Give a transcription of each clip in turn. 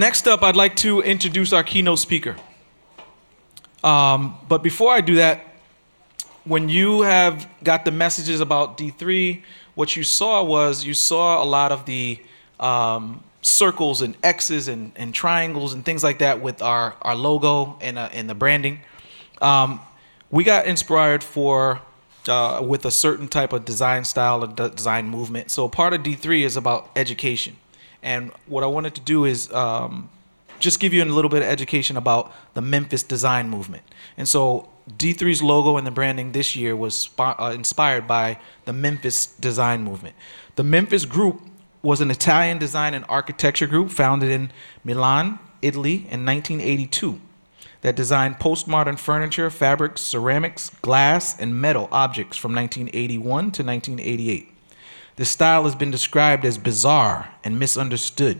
Next up, I'd like to introduce our keynote speaker. But before I do that, when you have got the messages about D3, what you saw a lot of the circles and X's and triangles and things like that with our logo and the branding. We got inspired with a certain type of design style and design movement. So part of D3 is about education. And what I wanted to do is just give you a little bit of education about the Memphis design movement. And so D3's logo and the branding this year was inspired by the Memphis design movement. The Memphis group was an Italian design and architecture group founded in Milan, Italy in 1982 that designed postmodern furniture, fabrics, ceramics, glass, and metal objects from 1981 to 1988. This style has been described as bizarre and misunderstood,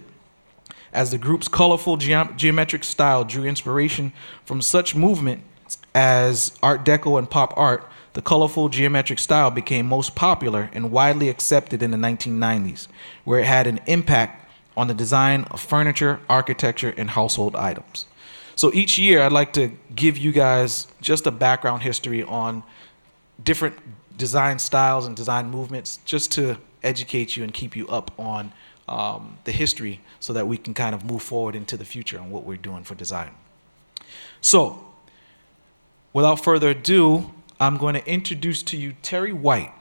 as the group's colorful geometric style drew inspiration from such movements as Art Deco and pop art. The colorful geometric style became most popular and widely accepted in the 1990s, where it had an impact on the design of furniture, architecture, and household items. So each year, I'd like to give you guys just a background history on different design styles and design movements, just to educate you and keep you up on the history so that we can kind of move forward into the future on what we're doing for design. So, without further ado, I'm going to introduce to you Terry White.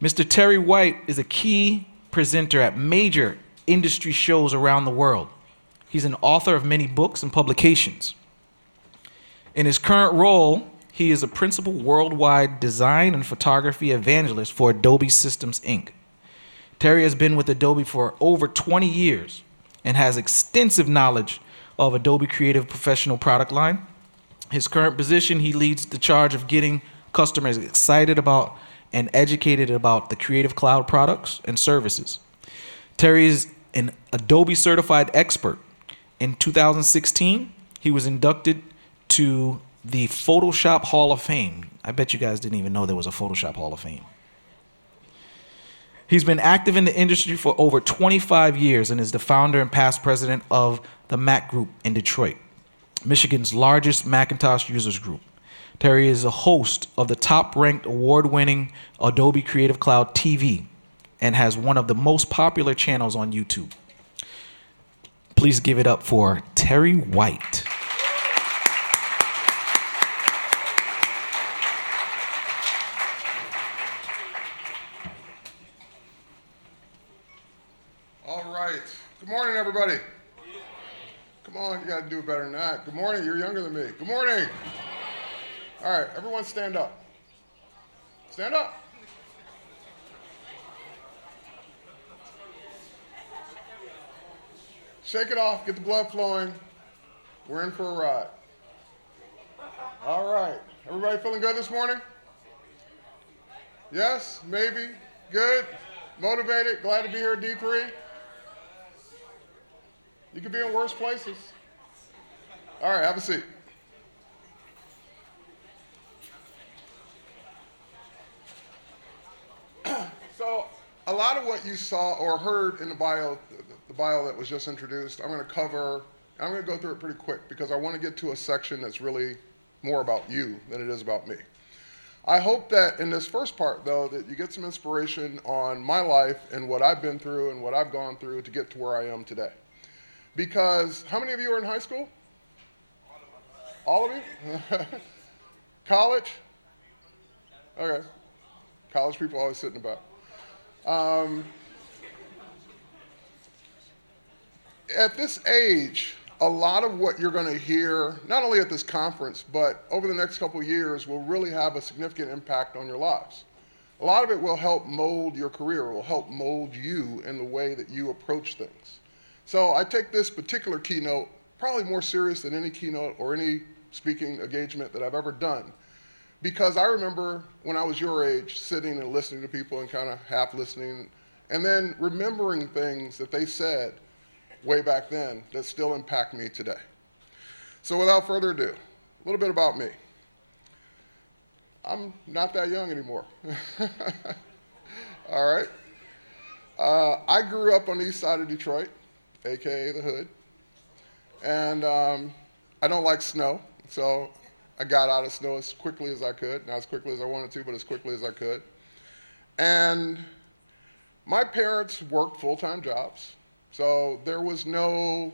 Mr. Terry White is a key presenter at major industry shows around the world. He's an author of many books and publications. In his current role, he is a principal worldwide design and photography evangelist for Adobe Systems, Inc. Terry has been with Adobe for over 20 years and has extensive knowledge of Adobe Creative Professional product line. His current position, he leads the charge of getting customers excited about and educated about the Creative Cloud products and services. Terry is an Adobe certified expert. In 2016, he was inducted to the Photoshop Hall of Fame. I bet you guys didn't even know there was a Photoshop Hall of Fame. He's been active in the industry for over 25 years and is the founder and past president of the Mac Group in Detroit, Michigan's largest Macintosh users group. Terry is a host of the top-ranked award-winning Adobe Creative Cloud TV and has one of the most popular channels on YouTube. Please give it up for Terry White. All right. Good morning, everybody. Come on, you got to do it better than that. Good morning. You're younger than me. Good morning. All right, everyone stand up. Stand up. Shake it off. Get the blood flowing. We're in for a ride. All right. Everybody feeling good this morning? Yes? Maybe? Good? Motivated? Glad to be here at D3? You could be in worse places. All right, have a seat. So a lot of what you saw or heard in the bio that was just introduced, I'm going to cover. I'm going to go through it pretty quick because I want to get to a section that's really more about you than it is about me. I hope that in this first part, though, that you get some inspiration on my life and what I've been through and what I've gone through to get to where I am today. Because how many of you are in high school? All of you? College? Okay. College people always sit in the back. At this age, a lot of what you're going to hear, not only at this conference, but over the next couple of years, will really have a significant impact on your lives. A lot of it will help mold your career, will help mold you in the way that you approach things. So I take this particular keynote probably more serious than any keynote or any speaking engagement that I've ever done. Because I remember when I was your age, sitting and listening to people and kind of half listening, and then remembering things that they said way back then that still impact me today. So without further ado, a little bit about me. I'm not that young anymore. All right. I grew up on the east side of Detroit, AKA the Hood. And I don't like snow, so I got out of snow as quickly as I could. Not as quickly as I wanted to, but as quickly as I could. And my parents worked full-time jobs, so there was no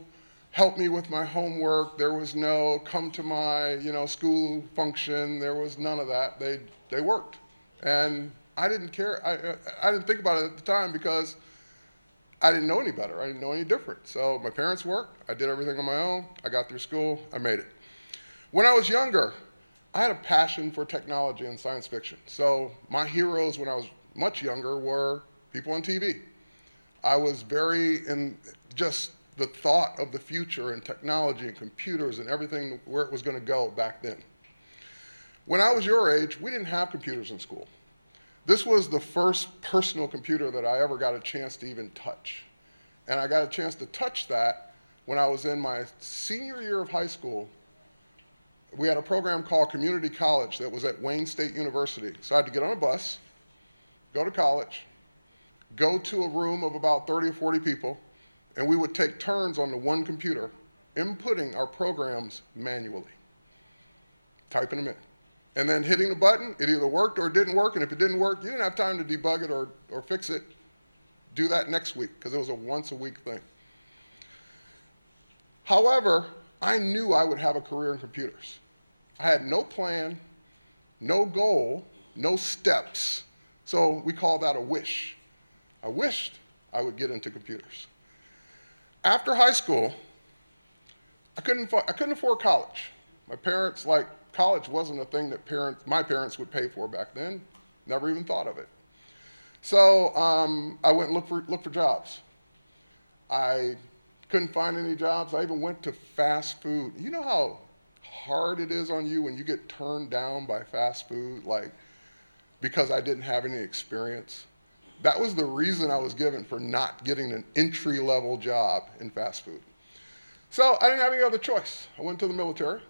help me with my homework. There was no come to my, school function. There was none of that. They worked, and I didn't care. I didn't think about it at the time because I didn't know any better. I didn't know any different. So my parents worked. I did everything on my own. I got through school. I made it. When I was younger, I had a passion for technology and science fiction. So my heroes when I was much younger were people on TV. I was very in just the thought of the future and technology and computers and everything where it was going to go back then. When I was your age, we didn't have computers in school. This was the first personal computer that I ever got a chance to even touch. And I got a chance to touch that when I was in my senior year of high school. We had a program called Community College that was at Wayne State University. So I had to get on a bus, go to college, go to a room of about 30 or 40 people, and we would take turns on the one computer, inputting our programs manually, typing them in. And then hitting the button, it either worked or it didn't work, and if it didn't work, you didn't have time to debug it or fix it. Do that next week, because it was a once-a-week thing. However, I knew I would have a career in computers. I had no plan, no goal, no steps, so we call that a wish. I wished I would get into computers. After high school, I couldn't afford college. My parents, college wasn't a thing that my parents would pay for back then. Never even thought of it. So I went and looked for jobs. I couldn't find any jobs. I even went to fast food. You know how hard it is on you when you get turned down by fast food, because I didn't have any experience? That was the reason I was given for not getting an entry-level job in fast food. So I didn't have any other choice. I went to the military.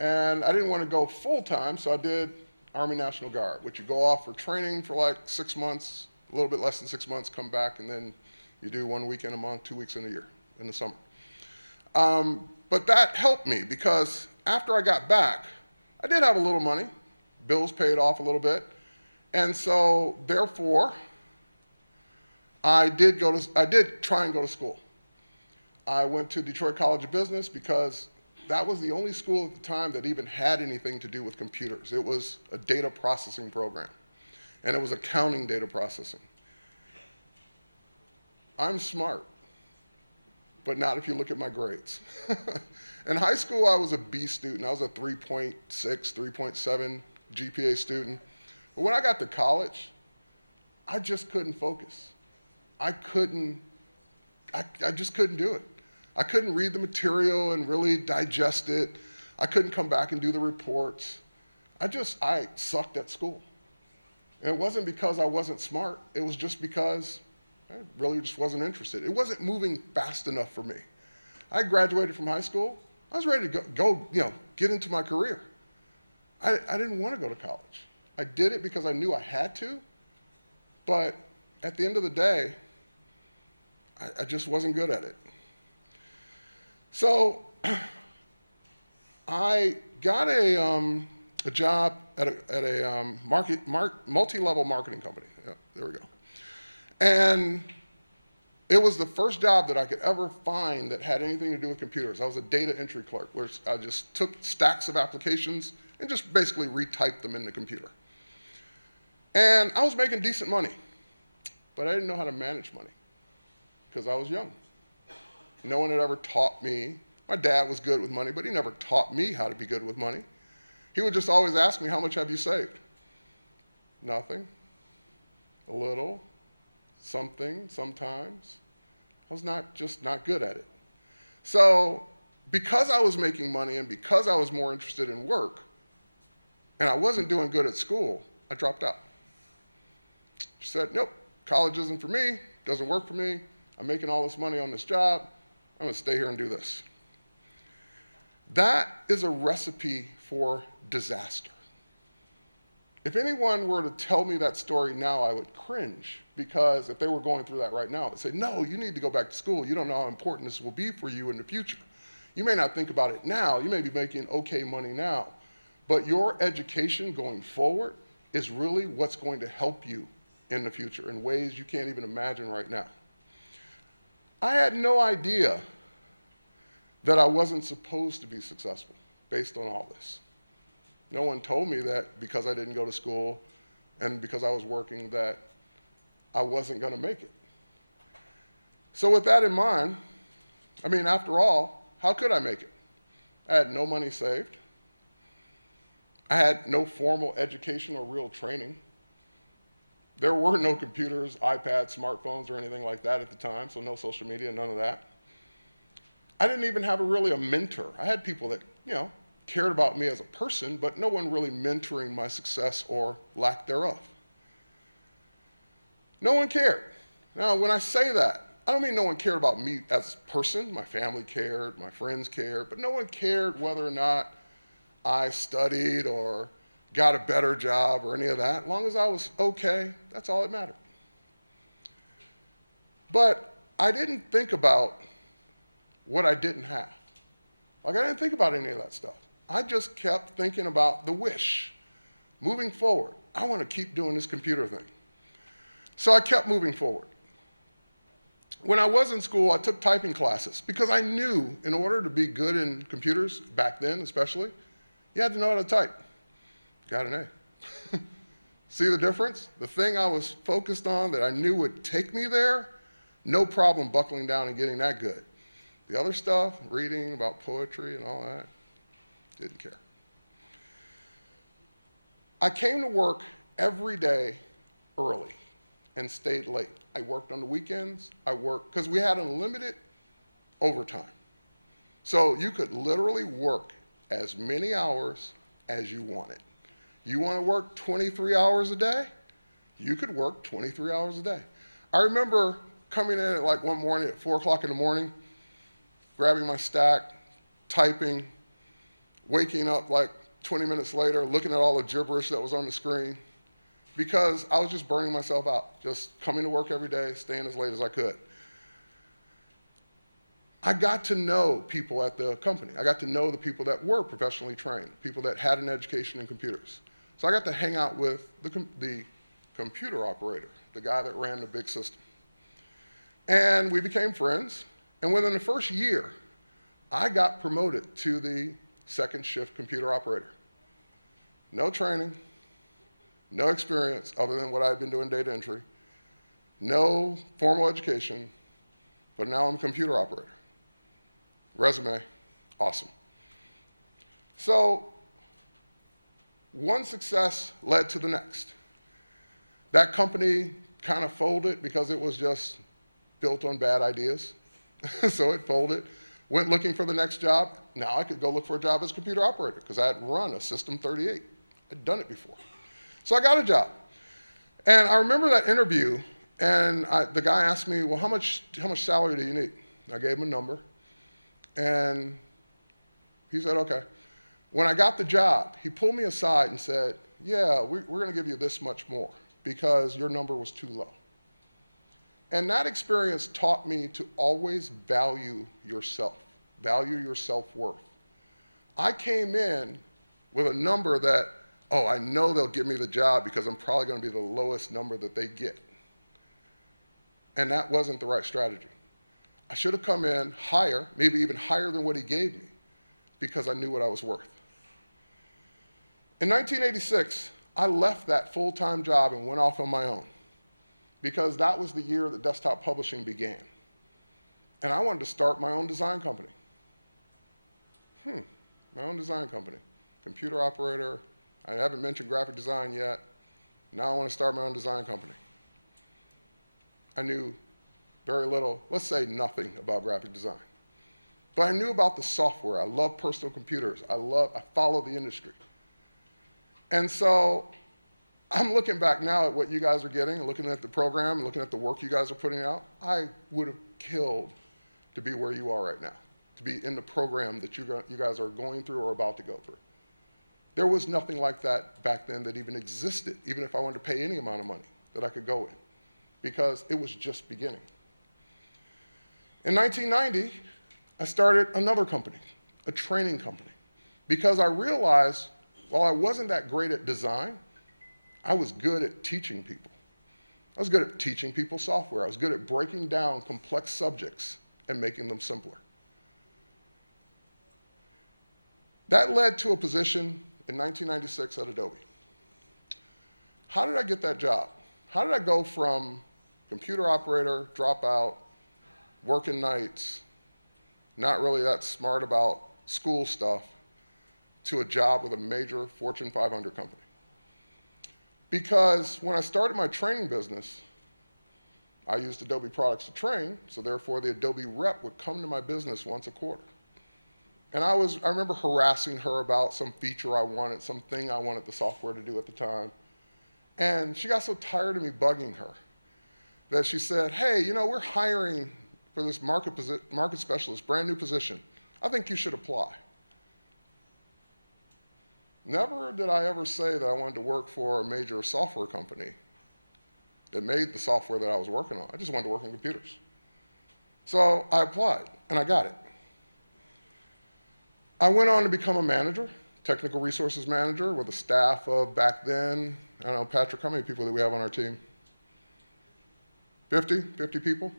And I didn't want to go full-time, so I did Army National Guard, which you go off for training for 6 months, a little bit less than 6 months, come back, and then you do 1 weekend a month, 2 weeks in a year, in the summer. But that helped me because after I got back, I did have a little money. Bills paid off a little bit. And so, therefore, I did try and go to school. I went to Detroit College of Business because that was the only school at the time that even had anything to do with computers. It was a data processing program, and it was accounting data processing. I'm smart, but not if you look at my grades. In high school, I was a B student. I was a 3.6, 3.7 GPA student. But when I got to college, I just couldn't focus. I just couldn't do it. I couldn't read the material and really digest it. I couldn't come back and do the reports. I sucked at school. And it wasn't because I wasn't smart. It was just because I really just wasn't interested. It wasn't moving fast enough for me. I graduated from high school. I was ready to go get into my career. I didn't want to go to college. I did it because I knew I had to, but at the end of the day, I just wasn't good at it. So I got a job at a multi-level marketing company. Yeah, there we go. And it was the first job that I could ever find that had anything to do with computers. I was a data entry clerk, where I just took stacks of applications and just basically retyped them in the computer. And I was making decent money, but I didn't know how to manage money because I was young. No one had ever taught me. My dad was good with money, but he never taught me how to be good with money. He would just always ask me, how much have you saved? Nothing. A little. Something, sometimes. I was just not good at it. So because I was making money and because I was more interested in work, and I wasn't doing good at school, I dropped out. She said, nope, college isn't for me, doesn't work for me. I'm making all this money on this job. I'm going to stay here and do this. That is a recipe for disaster. If anyone were to tell me that story now, I would cringe, because if they were going through that right now, I'd say, no, you need to go back to school. You don't know how important this will be for you in the future. You may not think about it now. You may be making okay money now. But your education going forward is really what's going to help you in the future in ways you can't even imagine right now. I had no idea that I wasn't supposed to be successful based on all this. No one told me that because I didn't go to school and because I was working that I wasn't going to make it. So with that in mind, I mean, after all, how could I make it? I had no money saved. I had no formal education or real training. There were no computers, iPads, smartphones, or anything like that at the time, so no social media, none of that. I didn't even have really a mentor. I had people that, cared about me as a person, but no one really mentoring my success or lack thereof. No one cared. Now, when I say that, I don't mean no one cared about me as a person. My family cared, my friends cared, but no one cared whether or not I studied or got a better job or any of that. As long as I was okay, that's all that mattered. But I didn't think about what I didn't have. I didn't think about any of that stuff. I just kept thinking about the wish. Moving forward, I want to keep doing this computer thing. So I kept moving forward. When I was in school, I took typing classes because I knew in order to be good in computers, back then especially, you had to know how to type. Got an A. See the difference? The thing I was focused on that I knew would take me there, no problem buckling down and getting that good. The other stuff, reading about poetry and all that, didn't care. I came to work every day early and stayed late. I worked on the weekends. I worked, because we had unlimited overtime. So you could literally work as many hours as you wanted. You want to work 23 hours a day? You could work 23 hours a day. I remember coming in at one morning at 4 o'clock in the morning, grabbing my stack, typing, waking up 20 minutes later, looking at all the gibberish that was on the screen, because I was just burning myself out, just coming to work every day, staying as late as I could. I got to know people at the company. I got to know the people that were professionally trained, people that had an education in computers. So I got to hang out with the computer operator, the guy that ran the big system. And we became friends. And within the first year, I got promoted to the second shift computer operator. No training, no experience other than what I had been doing data entry, no formal education, but now I'm a computer operator. Resume, awesome. So one success led to the next. That company kind of folded because it was just built on bad ideas. So it folded. Went looking for the next job. Now I could go look for a job as a computer operator because I had run a System 38. I'd done it before. So I got a job. And I remember that interview, and the guy asked me, well, how much salary do you need? I gave him a number. And he said, okay. When I got the job, he pulled me aside and said, yeah, we're going to give you this much more because your number was too low. And that experience taught me to always value yourself, value your self-worth. I came in with a number that, I know they'll give me the job because I'm probably going to be the lowest number that they get. And that wasn't the right strategy. I should have come in higher, maybe even higher than what he gave me, because I knew what I was worth. In 1986, I left that full-time job and went off on my own, because that was the year that desktop publishing began. And I wanted to start my own design company. My own design company. Computer operator. I haven't mentioned graphic design yet. Now I want to start my own design company. I knew very little, let's say nothing about graphic design. But I knew about the software. I love personal computers. I follow the industry. And so I'm looking back now at what you guys are getting, looking at the program, looking at the work you guys are putting out. I would have killed to be where you are right now, to be in the program that you guys are going through or about to go through. There was nothing like that back then that even existed, even if I wanted to pay any amount of money that I could go in, because it was just beginning. In 1990, I started another company, a training company, because I realized while I wasn't that great at design, I was good at teaching people. I was good at teaching people software. I was good at breaking down complex subjects and making them simpler. That led to a position in 1996 at Adobe. How did I get that job? How did I go from computer operator, dropout, working nights, not really that smart about school stuff, to a job with a major Fortune 500 company? Because when I started my training business, I used Adobe products to train, so therefore the Adobe rep would come to my business once a quarter. And I remember harassing her about some feature I wanted, something I wanted the software to do at the time. And she got so tired of me bugging her that she said, hey, you know, we're hiring for this market specialist, brand new position. I think you should apply. Never did I ever say that I wanted to work for a major software company that made the software that I was working on. I just wanted to work on computers. So I applied, and I got it. I went on to become a manager, technical resources manager, with a staff of, back then, I don't know, Patrick, how many people do we have on our team? 50 people?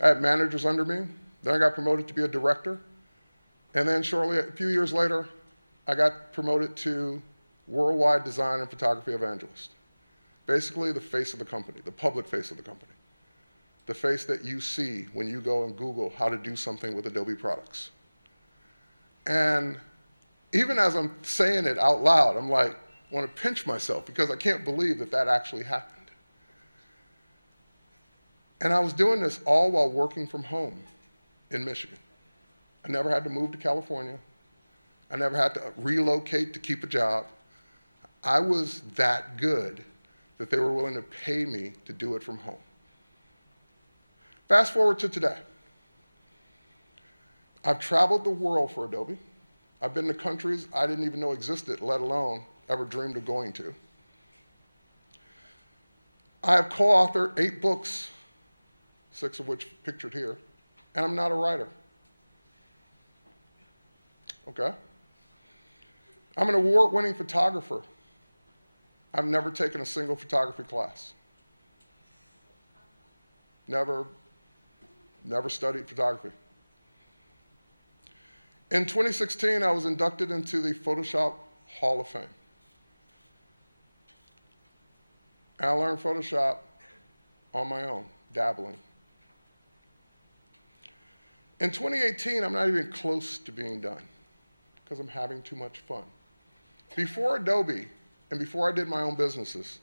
I had managers under me. Then I got promoted to be a director. And then shortly, a few years later, I got promoted to worldwide design and photography evangelist. Basically the face of the company, the public face of the company. The face that you see when you go and Google how to do something with Adobe products. And even as I'm saying it out loud, I'm like, I want to pinch myself because I can't believe that that actually happened. And I was doing this all while working from home in Michigan. I never had to move to California. I never had to relocate to keep a job. I was that good that they were willing to pay me to do it from home. Fast forward to today. I've traveled the world for Adobe. I've been to countries I didn't even know existed, let alone ever dreamed of going to. I have co-authored 8 books, 6 of which pictured here, and I'm not a writer. Okay? I'm an award-winning photographer. I've never taken a single photography class. Never studied photography. In 2016, I was inducted into the Photoshop Hall of Fame. And I learned Photoshop on my own, dabbling. In 2018, I'm not even close to being done because I'm having too much fun. Before Adobe and before I did my own businesses,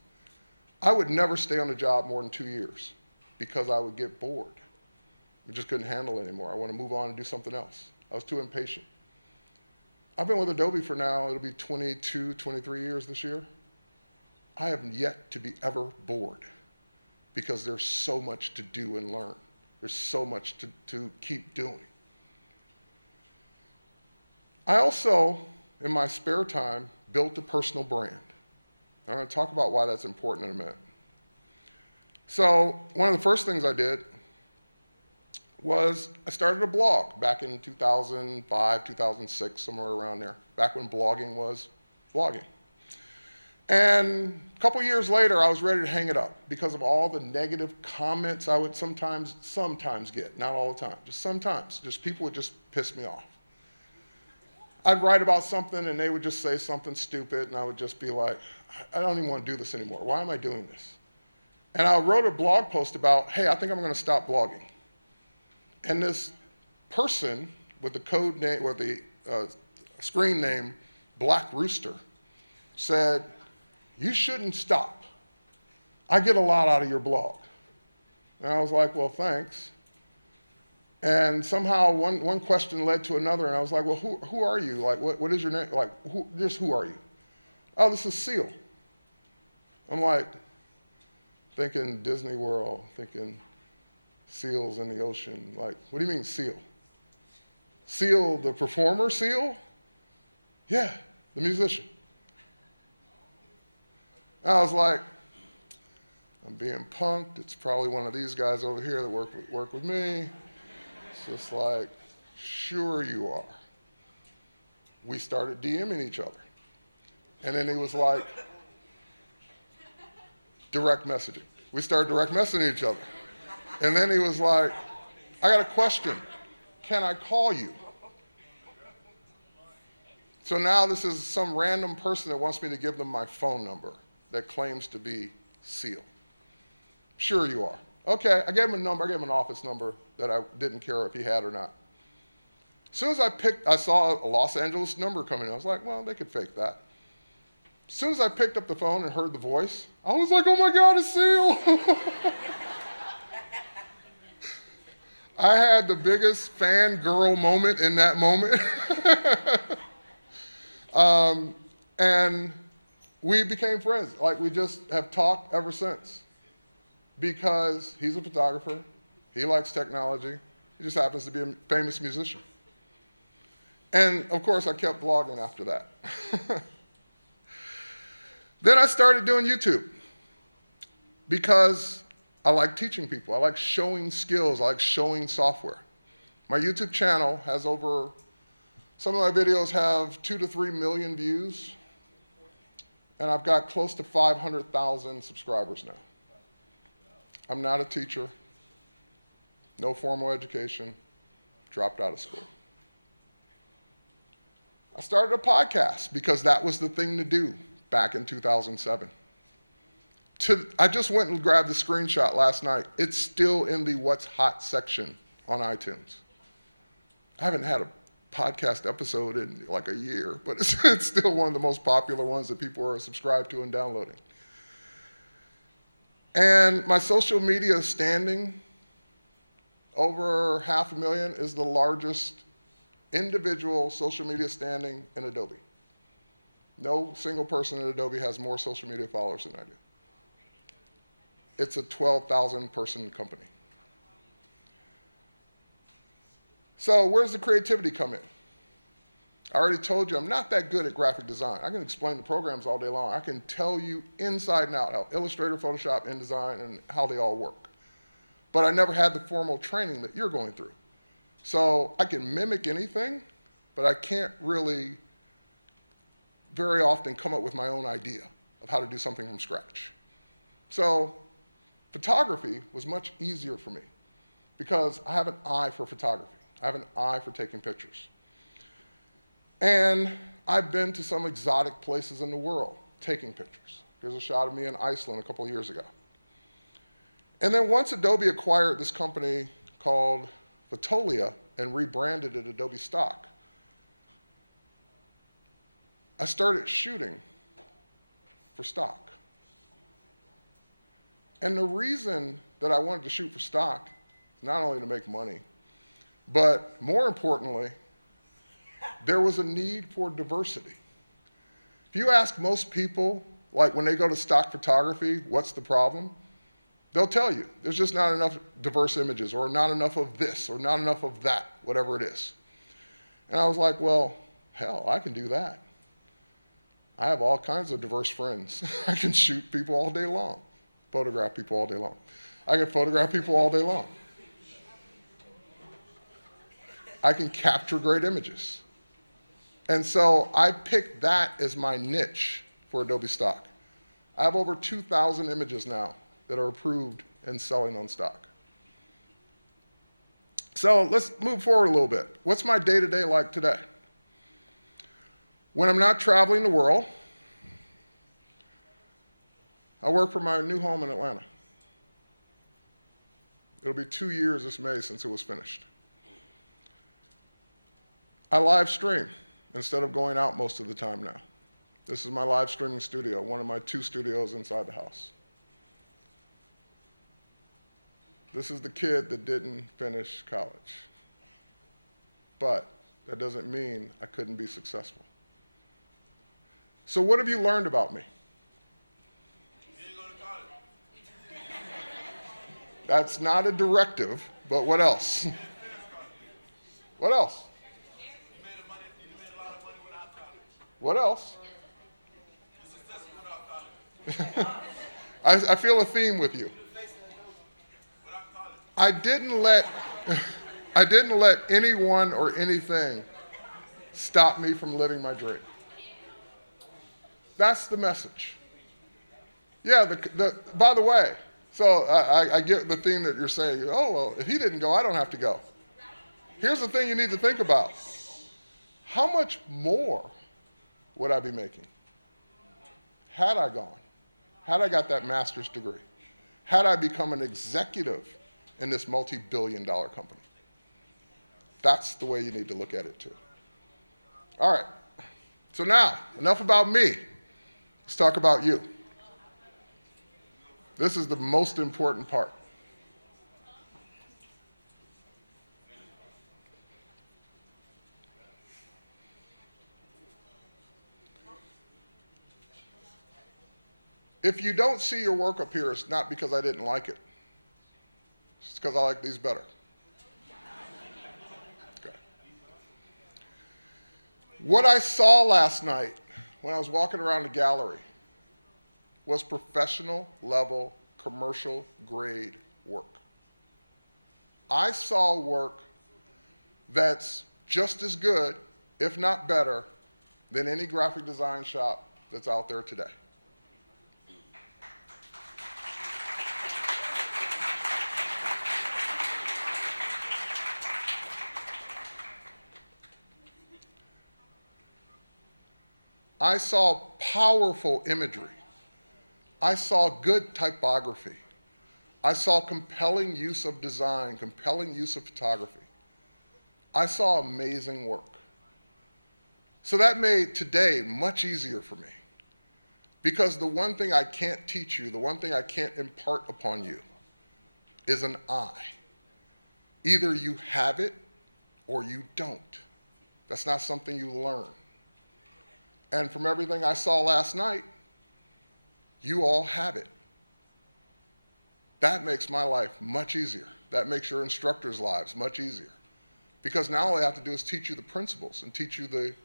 I would never stay on a job more than 2 years because I would get bored. I just couldn't handle it anymore. I want to move on and do something else. I was too impatient. I've been with Adobe for now, it'll be 22, 23 years this year. I have yet to be ever bored because there's so much to do and learn. There's so much to keep doing. I also, in my spare time, built a personal brand. I'm going to talk about why that's important in a minute. So one of the first things I did was I started a blog back in 2005, 2006, somewhere around there, back when blogging was blogging. And a couple years later, I was ready to hang it up because of all the negative comments I would sometimes get, not all the time, just sometimes. Just people would just piss me off. I'd write about something and they would just say something stupid and I would just be like, I don't even want to do this anymore. Why am I doing this? And I wrote a blog post about, hey, I think I'm going to stop blogging. And this person with the code name or the screen name Black Rooster said, you shouldn't stop. I get a lot out of your blog. And I was like, well, thanks. And somehow one question led to another, and I was like, well, who are you? Like, what is your name? Like, who are you? Oh, this is Seal. I'm like, thinking Disney World, thinking seals in the ocean. Like, what do you mean Seal? Seal, the performer Seal? Yeah, the musician. I was like, I'm being punked. It's probably one of these guys over here that work with me. It's just like, Sure you are. We started DMing each other. And then he was like, direct messaging. We started direct messaging each other. And then he was like, I got a question. Can I call you? So now this is some random person that wants me to give them my phone number that claims to be SEAL. Sure you are. Okay, I gave him a number, I gave him an office number that I didn't care if he had or not. As soon as I saw a Los Angeles number coming in, I was like, well, they could fake that. As soon as I picked up the phone and heard the voice, I was like, oh my God, it's SEAL. I had the biggest fangirl moment in that moment. And we became friends. Like, we just have talked ever since. Because he's a photographer, he likes technology, he just happens to be a famous musician. And of course, I kept blogging after that. Then I started doing YouTube because I like teaching people. I like showing skills. I like showing software. My YouTube channel has some of my videos have 2 to 3 million views, and I've got close to 500,000 subscribers now. I'm not a teacher, no formal education, dropped out of school. I started a podcast because that was the thing to do back in 2007. I just went and grabbed the screenshot last night. It's still in the What's Hot section on iTunes. I haven't had a podcast episode in like a year, but it's still one of the most popular ones that people are subscribed to and downloading. And my social media standing, over 500,000, is the largest individual social media standing in Adobe. No single person at Adobe has more social media followers than I do. It's a 12,000 person company. So where's the creativity come in? I already told you I'm not that good at graphic design. I can explain the programs all day long. I can tell you inside and out how Illustrator, Photoshop, InDesign, and how they all work. But I never had the formal training that you're going through. So I can mimic anything, but I can't really very often come up with my own idea of how to do something from scratch. So photography was much easier for me because I have an eye for photography. I have an eye for taking pictures. And I've been to some exotic places in the world taking pictures. There's a shot of me in Iceland a couple of years ago. And then once Adobe acquired this company called Fotolia and rebranded it Adobe Stock, I started shooting for stock. And the reason that I wanted to shoot for stock is not only to make money, but more importantly, there was a need for diversity. If you ask most people, like when they go to stock photography, what's the problem? They'll tell you, there's just not enough diverse images, or not enough of this, or not enough of that, whatever it is. And I was like, well, hell, I can do that. I have all kinds of diverse friends. I can shoot people all day long, photograph people all day long. I can photograph people all day long. I can capture great images. And so I picked that as my niche for Adobe Stock. I have over 2,000 images now that are approved and selling on stock. So let's move forward a little bit. What's my day-to-day like today? When I'm not traveling the world, I work for my new home in Atlanta. It'll be 2 years this May since it was finished. I live stream instead of going out most of the time now. This is my live streaming studio, one of my 2 studios inside the house. This is the kid that didn't finish college. But that doesn't mean I couldn't be successful. So what have you learned about me? You didn't go to college. That's not a directive, but what else? What else? You made a lot of money without college. What else? You're successful without college. I feel a theme with you. Without college. I I didn't let anyone or anything stop me from living my dream. That's the message. Yeah, by the way, so I get the theme that you're saying, oh, well, if he didn't go, I don't have to go. Here's the thing you need to think about. How much more would I be making had I gone, had I got that master's degree, had I become an executive in this multi-billion-dollar company? That's the way you need to look at it too. All right, so now, enough about me. Let's talk about you. This is the most important part. If you don't see your work up here, it's not because I didn't like it. It's because I like these better. Okay. What I saw last night when I was walking around the gallery was professional level, commercial grade work. I saw work that's just as good, if not better, than any graphic design shop that's out there today. I saw powerful imagery. I saw good typography. I saw compelling use of design, compelling use of photography. I saw amazing work. So that made today much easier for me, because the one thing I can't teach you, the one thing I can't impart upon you is an eye. Either you have it or you don't. That's not something you learn. And from everything I saw last night, you all have it. That makes my life much easier. That makes your instructors' lives much easier. Because now all I have to do is teach you the principles and teach you the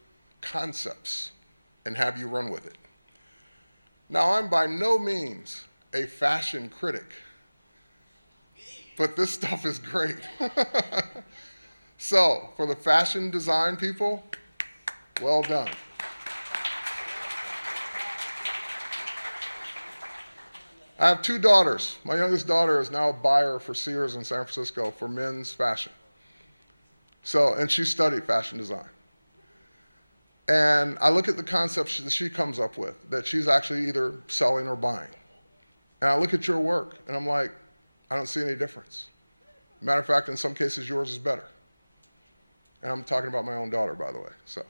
concepts and have you run with it. Now, I'm by no means a fashion critic, but this stuff is great. So, for the fashion design people, well done. I have 2 daughters. My youngest daughter is now a buyer for Sears in San Francisco for men's fashion. So, and she studied fashion design. And I look at the concepts that she comes up with, that she's actually either selling or buying. And I look at your work, and I'm like, I don't see any difference. Matter of fact, in some cases, yours is better. And I'm talking about my own daughter, by the way. So,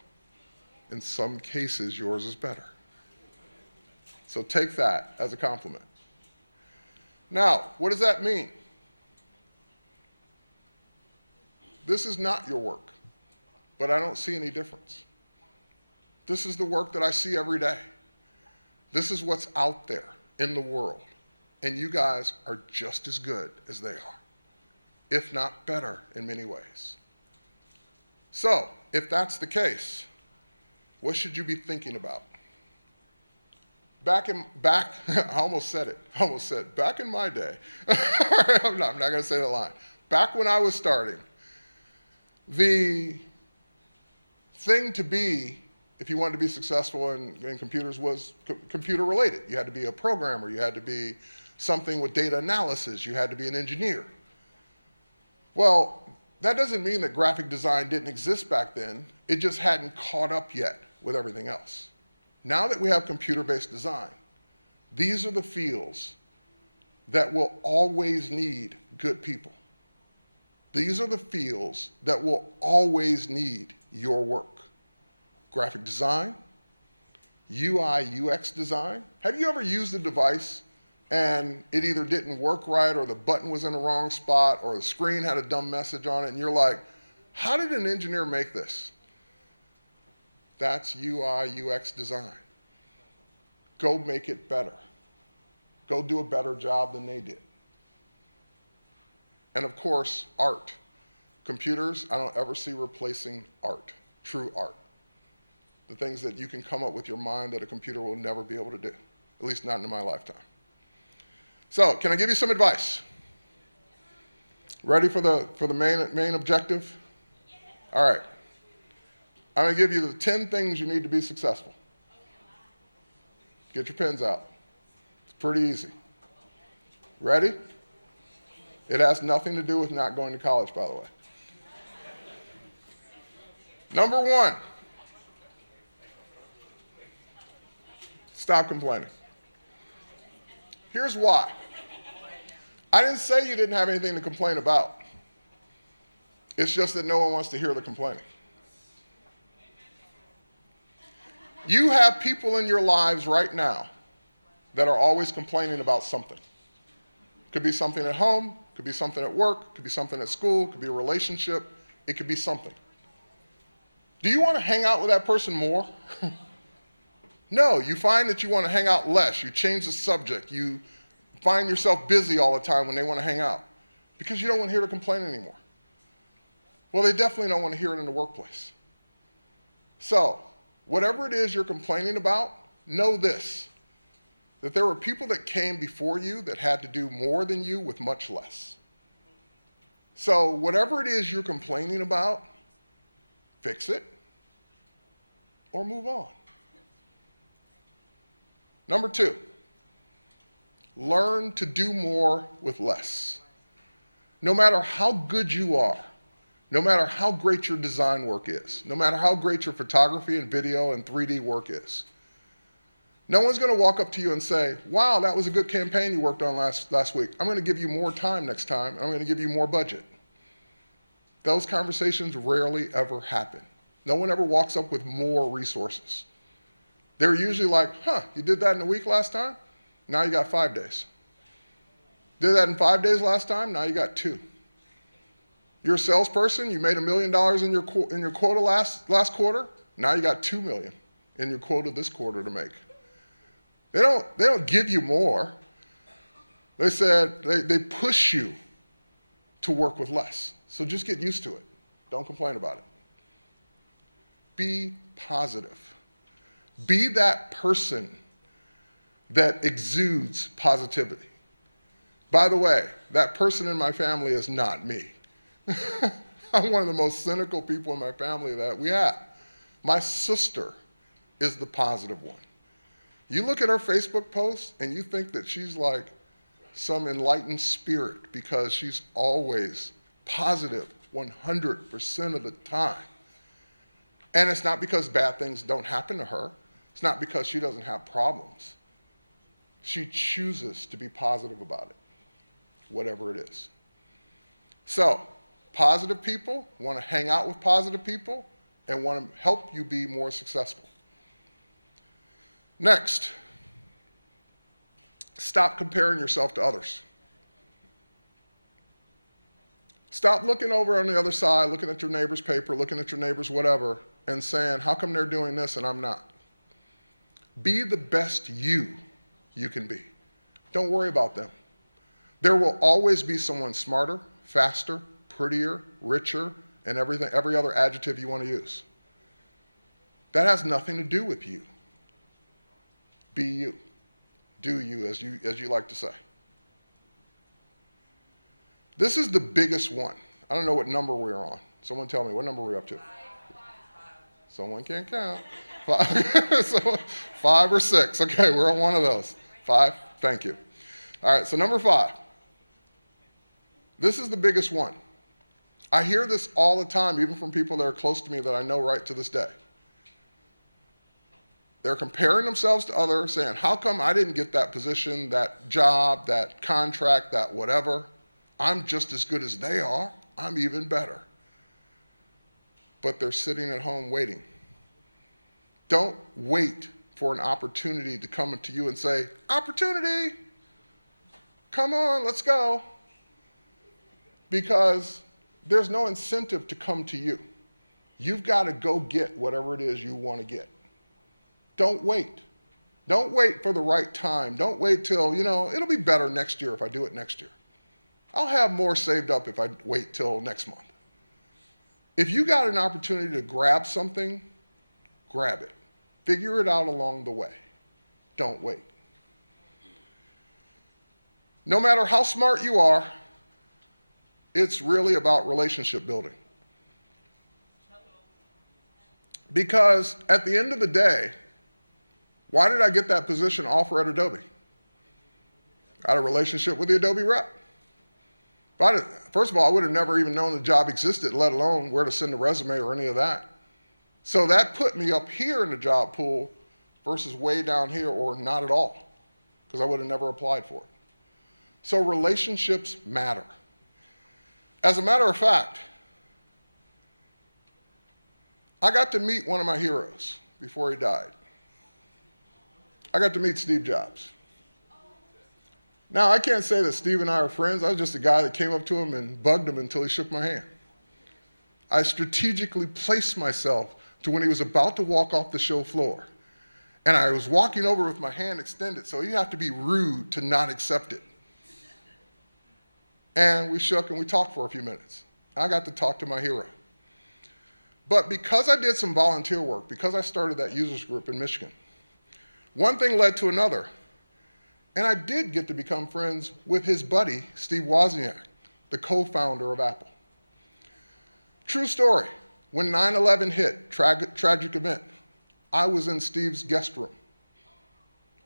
in some cases, yours is better. So take that as a compliment. Now, what does that mean? This is not your work, but I don't see any difference. This is the work that I see every day. This is what's out there in the world. And you guys are just as good as they are, if not better in many ways. So, if that's the case, what should you be thinking about? I almost said it. Back in my day, I'm not going to say that line. Back when I was starting, the thing to be, if you wanted to be successful in computers, was computer related. You had to be a programmer, you had to be something with data analysis, you had to be an engineer. Well, that doesn't mean that graphic design didn't exist back then, it just hadn't caught up yet with everything else. Now that we have computer-based design, these are the fields that will always need good people. These are the fields that will always need your work. Graphic design, UI, UX design. Have you ever used a device and it either didn't work right, or the button was in the wrong spot, or the screen had a dumb message on it, and you're like, how did an engineer make this? That's UI, UX design. Go make it better. Go do a better job than they did. And of course, art. Computers, I don't ever see replacing art, true art. The things that you can come up with your mind that a computer will never be able to do, at least not in my lifetime. So, can I give you some advice? Ready for the main objective? All right. I'm going to give you the 10 things you need to be successful. Get your pens out. It's pretty easy. Ready? It has nothing to do with not going to college, by the way. Number 1, stop complaining. Here's why. I didn't say you didn't have anything to complain about. It's just that no one wants to hear the complaining. You have people in your lives right now that are always complaining about something. Could be something at home, could be something at work, could be something at school, could be a relationship, it could be something. Do you want to hang out with that person more? No, you find that you want to hang out less. You change the subject. You find yourself busy all the time when they want to hang out because you don't want to hear the complaint anymore. Well, they definitely don't want to hear it in the workplace. So, whatever it is you're complaining about, know this, that there were people that came before you that had to do more than you with much less. So, whatever it is you're complaining about, fix it or move on. Number 2, learn to do more with less. No matter how good you are, no matter how great your design work is, no matter how great your photography and video and 3D work is, no one's going to walk up to you and say, wow, that was a good campaign you worked on last week. I'm going to give you more time next time. I'm going to give you more budget. Those conversations rarely ever happen. No one ever walks up with more resources. They're usually like, you did that in a week last time? Now you got 5 days. Did that in 5 days last time? Now you got 2. You're a salesperson, you made $1 million in your quota last quarter, now you got $2 million in your quota this quarter to make. They don't give you more. They said they push you to work with less. So just get used to it. Don't complain about it. Be positive. Be that person that exudes positivity. By the way, that person in my family is not me. I'm one of the most cynical people in my family that we have. My sister is the positive one. You look at her Facebook posts and you think that she's like some enlightened spirit because she's always positive 100% of the time. And it's not because bad things don't happen to her. It's not because she doesn't have problems. She chooses to be positive about it, whatever it is. So, positive people want to hang out with positive people and want to help you be more successful. Next, stop comparing yourself to others. Stop looking over on the other side, looking at your neighbor's paper, looking at your neighbor's whatever, and saying, how come they're doing this and I'm not? Be the best you can be. Don't worry about them. There will always be someone smarter, faster, prettier, richer, and every other adjective you want to use. That has nothing to do with you. Be you. Do you, as you like to say. This is the biggest one. I don't know what number we're on. Someone tell me, what number we're up to? Someone can't count. 5. So 5 or 6. Okay, we're on one of those. 5, thank you. All right, so number 5. This is the biggest one. I hear this all the time, even from people that are close to me that I know right to this day. They're comparing themselves to others, saying, how come I didn't get that position, that job, that contract, that whatever? I'm just as good as they are. I'm even better. But they're sitting at home waiting. Don't wait for an opportunity to come to you and say, opportunity, come on, let's go. Because there's no incentive to come to you. You've got to go get whatever it is you want to get. Don't wait. Don't wait for the right time. Don't wait till, it'll be better next year if I do it next year. I'll have more saved up if I wait till next month. If you got an opportunity to grab something, grab it. Figure it out along the way. Don't wait. No matter how smart you are, It's really about relationship building. Because at the end of the day, why did I get that position offer at Adobe? I had a relationship with the Adobe rep. First of all, I would have never even known the job existed, let alone where to send a resume or any of that. So that put me up here in the job pool versus way down here or not at all, because I would have never applied for it. So relationships matter. As a matter of fact, I got to meet one of my heroes before he died. I got to meet Steve Jobs. Now, I can't say that Steve and I are friends. I was just a guy that came up to him and bugged him until he shook my hand. I strategically placed myself to when he was about to walk off the show floor. And I was walking over with my hand extended, so you have to be rude to not accept it. And we shook and we talked for a few minutes. I got to talk to my hero. But because I did some volunteer work, because I started that users group in Michigan, one thing led to another. And I did get to become friends with his buddy, Steve Wozniak, the co-founder of Apple. True story, when 9/11 hit, tragic event, I was in Steve's guest room.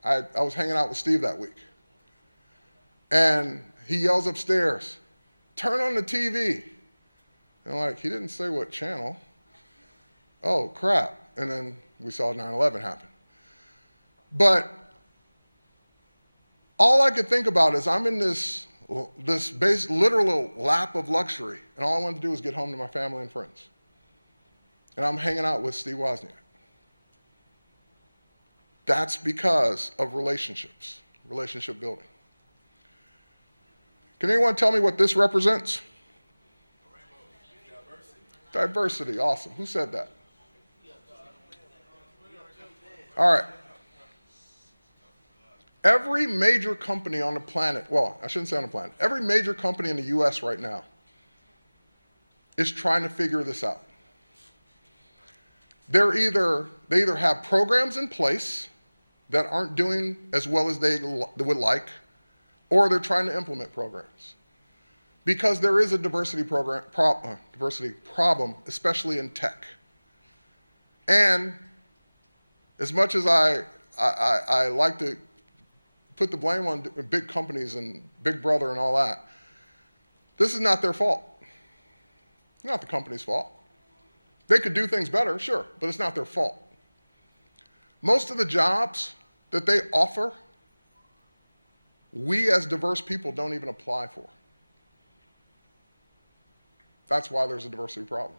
I was hanging out with Steve that week. And he yells upstairs, "Turn on the TV." And I'm like, he didn't say what channel. Oh, crap. And then we saw 9/11 happen. But all I could think about is I'm in this literal lap of luxury, and all I wanted to do was get home to my family and friends. And I'm hanging out with Steve Wozniak. That's because of relationships, relationship building. Can anyone tell me what this represents? Diversity, awesome. Who said that? All right. Every major company on the planet, well, I shouldn't say on the planet, every major company in the US right now is trying to figure this out. They either have programs in place that aren't doing as well as they would like, or they're trying to implement programs. Because there is a diversity problem, especially in tech. And as much as I like to put the blame on big companies and Big Brother and all that, this is not their fault. It's not the company's fault. They could do things better, sure, but it's not their fault. Most of the jobs that they offer, we as diverse people don't even apply for. That's why there's a diversity problem.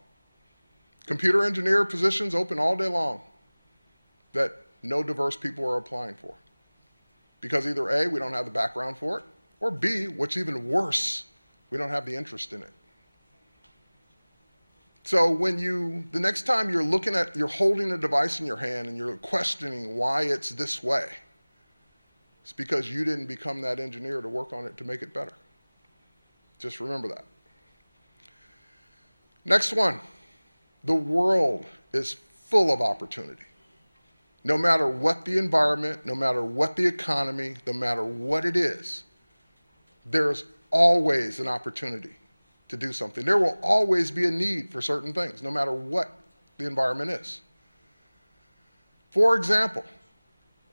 Computer engineer positions open all day long that no diverse people are applying for. Because either A, we don't have the background for it, or B, what's even worse, we don't have the interest in it. So the next time you're holding a device in your hand and you're questioning why it's this way, it's because you didn't become that engineer to work on it to make it better. Just remember that. Next one, the world is full of opportunity. No matter what the environment, no matter what the economy, no matter what it is, there's always an opportunity to do something. There will always be a need for certain things, no matter what the environment is. For example,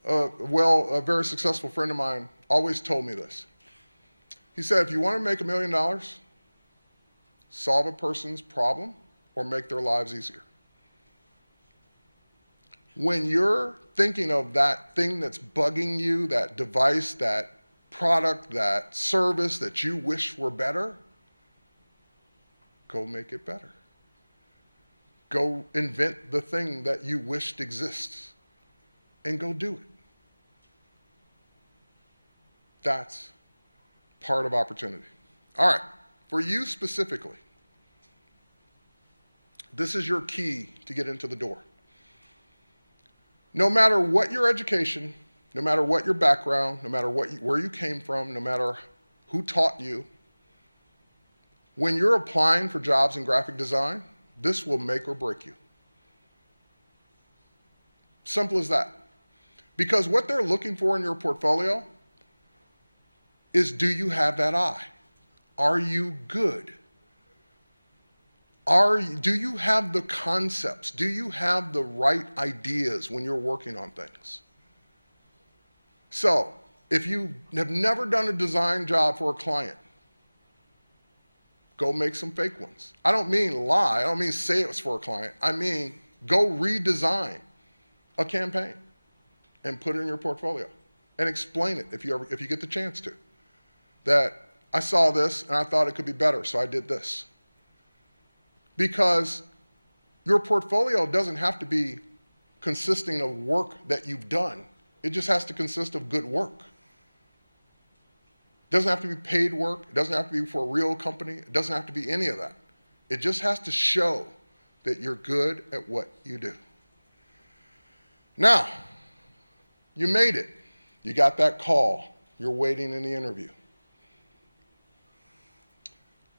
a very successful friend of mine always told me this. He said, if you want to make $1 million, solve a person's problem or make their lives easier. When you're thinking of that thing that's bugging you, that device, that product, that service that you wish were better, go make it better. Go invent the thing that you wished exists and go do it. That's part of opportunity. All right, for you specifically, this is your key to get into the door. No matter what your education, no matter what your background, no matter where you came from, no matter who taught you, when you're applying for jobs in graphic design, this will make or break you. Simple as that. Because what they're looking for in your portfolio is, do you have that eye? Are you good? Do you have the concepts? Do you have the right ideas when you're working on things? So, if you have never done a design job for a client, go make some fake ones. I don't mean lie. I don't mean say it was for a client. I mean go redesign a campaign and put it in your portfolio and explain it if you get the chance to. That I saw this and I thought it could be better, so I did this. Because your portfolio doesn't have to be consisting of work that you've done. It just has to consist of good work. It doesn't have to be paid work. It doesn't have to be for a real company. It doesn't have to be any of that. It just has to show that you're good at what you do. Now, you made it. You got that call. You're waiting in the interview.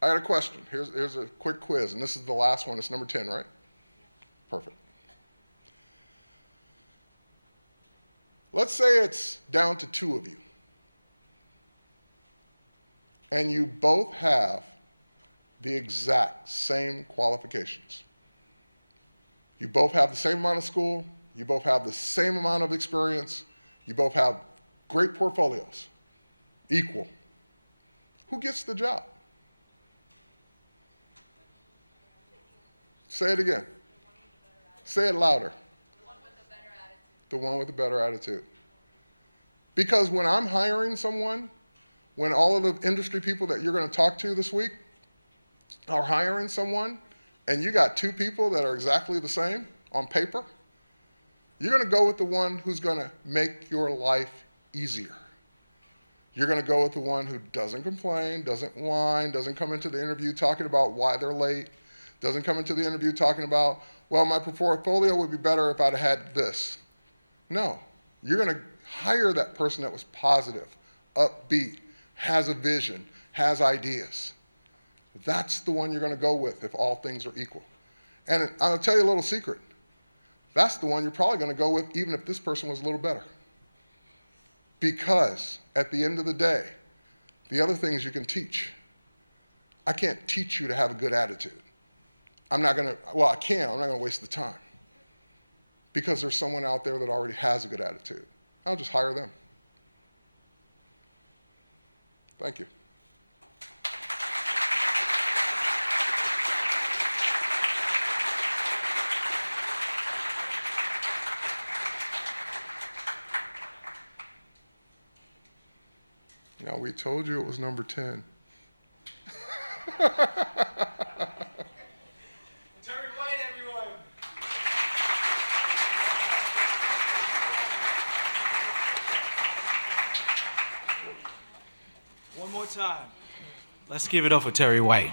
I got a question. Here's a quick quiz, and this is the last one. It's number 10, right? Perfect. Let's say it's down to 2 of you, and you both have the exact same qualifications. You both have the same amount of school. You both have the same amount of experience. You both have great portfolios, equal. Who gets the job? Say it again. Say it louder. The one with the better attitude. The one with the better attitude. Because when I'm hiring someone, when all of the industry people that you're going to talk to this week are hiring someone, and you got 2 people that are exactly the same on paper, you're going to go with the one who's going to make your life easier. You're going to go with the one who doesn't complain, doesn't whine, doesn't come into the interview talking about why they're late, doesn't come into the interview talking about, well, my portfolio would be better if I'd had this. No, you're going to hire that person that was positive, upbeat, has a vision, has ideas. That's the one you're going to go with if all things are equal. And I'll tell you a little secret. That's the one you're probably going to go with even if this person was a little better. Because at the end of the day, the other things you can teach. I can't teach you to have a good attitude. I'm not going to, well, I can, I'm not going to waste the time. Because there's someone out there that already has a good attitude. I'll just hire them. Thank you. Now, we told you it was number 10. Terry White, everyone. One more time. Let's give it up for Terry White.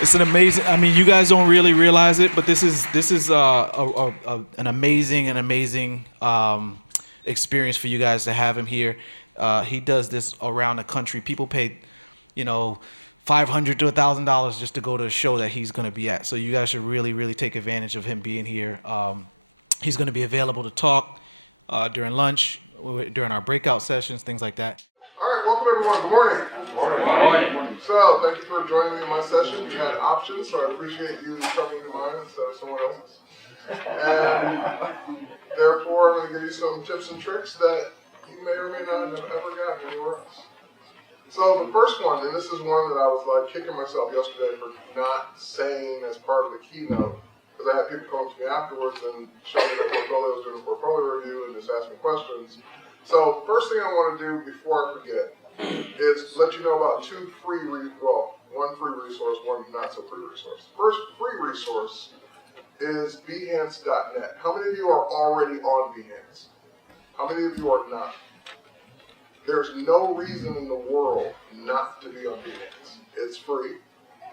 It's an amazing, I mean, you guys don't really realize it, but this is an amazing experience for you guys to have him here. He does this around the country. People pay, $500 to $1,000 just to go to a show that he's going to be at. So you guys should really take advantage of him being here. He's going to be available to talk during lunch, during our breakout sessions, things like that. All right, welcome everyone. Good morning. Good morning. So, thank you for joining me in my session. You had options, so I appreciate you coming to mine instead of someone else's. And therefore, I'm going to give you some tips and tricks that you may or may not have ever gotten anywhere else. So the first one, and this is one that I was like kicking myself yesterday for not saying as part of the keynote, because I had people come up to me afterwards and show me their portfolios, doing a portfolio review, and just ask me questions. So first thing I want to do before I forget is let you know about one free resource, one not so free resource. First free resource is Behance.net. How many of you are already on Behance? How many of you are not? There's no reason in the world not to be on Behance. It's free.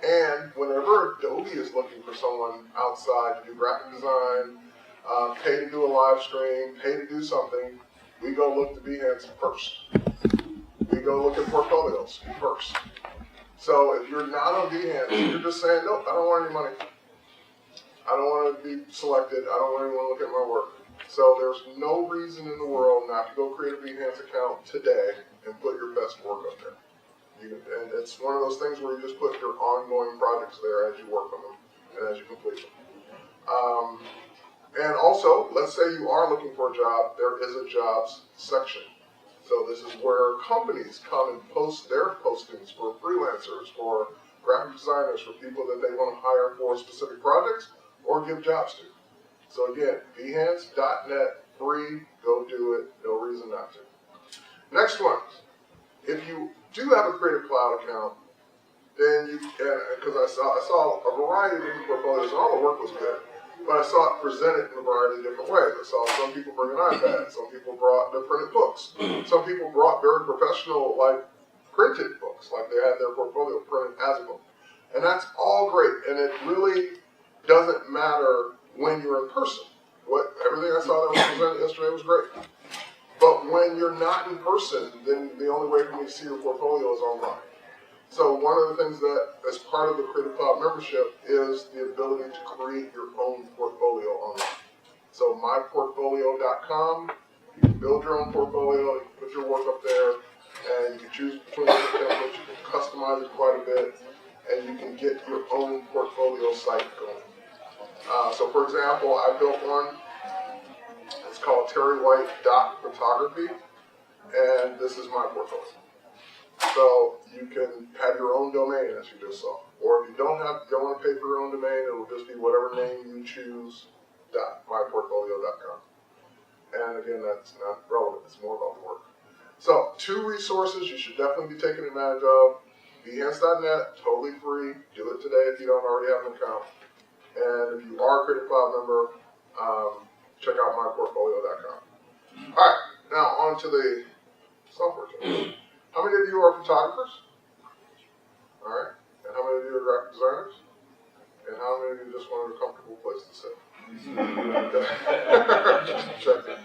And whenever Adobe is looking for someone outside to do graphic design, pay to do a live stream, pay to do something, we go look to Behance first. We go look at portfolios first. So if you're not on Behance, you're just saying, nope, I don't want any money. I don't want to be selected. I don't want anyone to look at my work. So there's no reason in the world not to go create a Behance account today and put your best work up there. And it's one of those things where you just put your ongoing projects there as you work on them and as you complete them. And also, let's say you are looking for a job, there is a jobs section. So this is where companies come and post their postings for freelancers, for graphic designers, for people that they want to hire for specific projects or give jobs to. So again, behance.net, free, go do it, no reason not to. Next one, if you do have a Creative Cloud account, then you can, because I saw a variety of different portfolios, and all the work was good, but I saw it presented in a variety of different ways. I saw some people bring an iPad, some people brought their printed books, some people brought very professional, like printed books, like they had their portfolio printed as a book. And that's all great, and it really doesn't matter when you're in person. Everything I saw that was presented yesterday was great. But when you're not in person, then the only way for me to see your portfolio is online. So one of the things that, as part of the Creative Cloud membership, is the ability to create your own portfolio online. So myportfolio.com, you can build your own portfolio, you can put your work up there, and you can choose between different templates, you can customize it quite a bit, and you can get your own portfolio site going. So for example, I built one, it's called Terry White Photography, and this is my portfolio. So you can have your own domain, as you just saw. Or if you don't want to pay for your own domain, it will just be whatever name you choose, .myportfolio.com. And again, that's not relevant, it's more about the work. So 2 resources you should definitely be taking advantage of. Behance.net, totally free. Do it today if you don't already have an account. And if you are a Creative Cloud member, check out myportfolio.com. All right, now on to the software tools. How many of you are photographers? All right. And how many of you are graphic designers? And how many of you just wanted a comfortable place to sit? Just checking.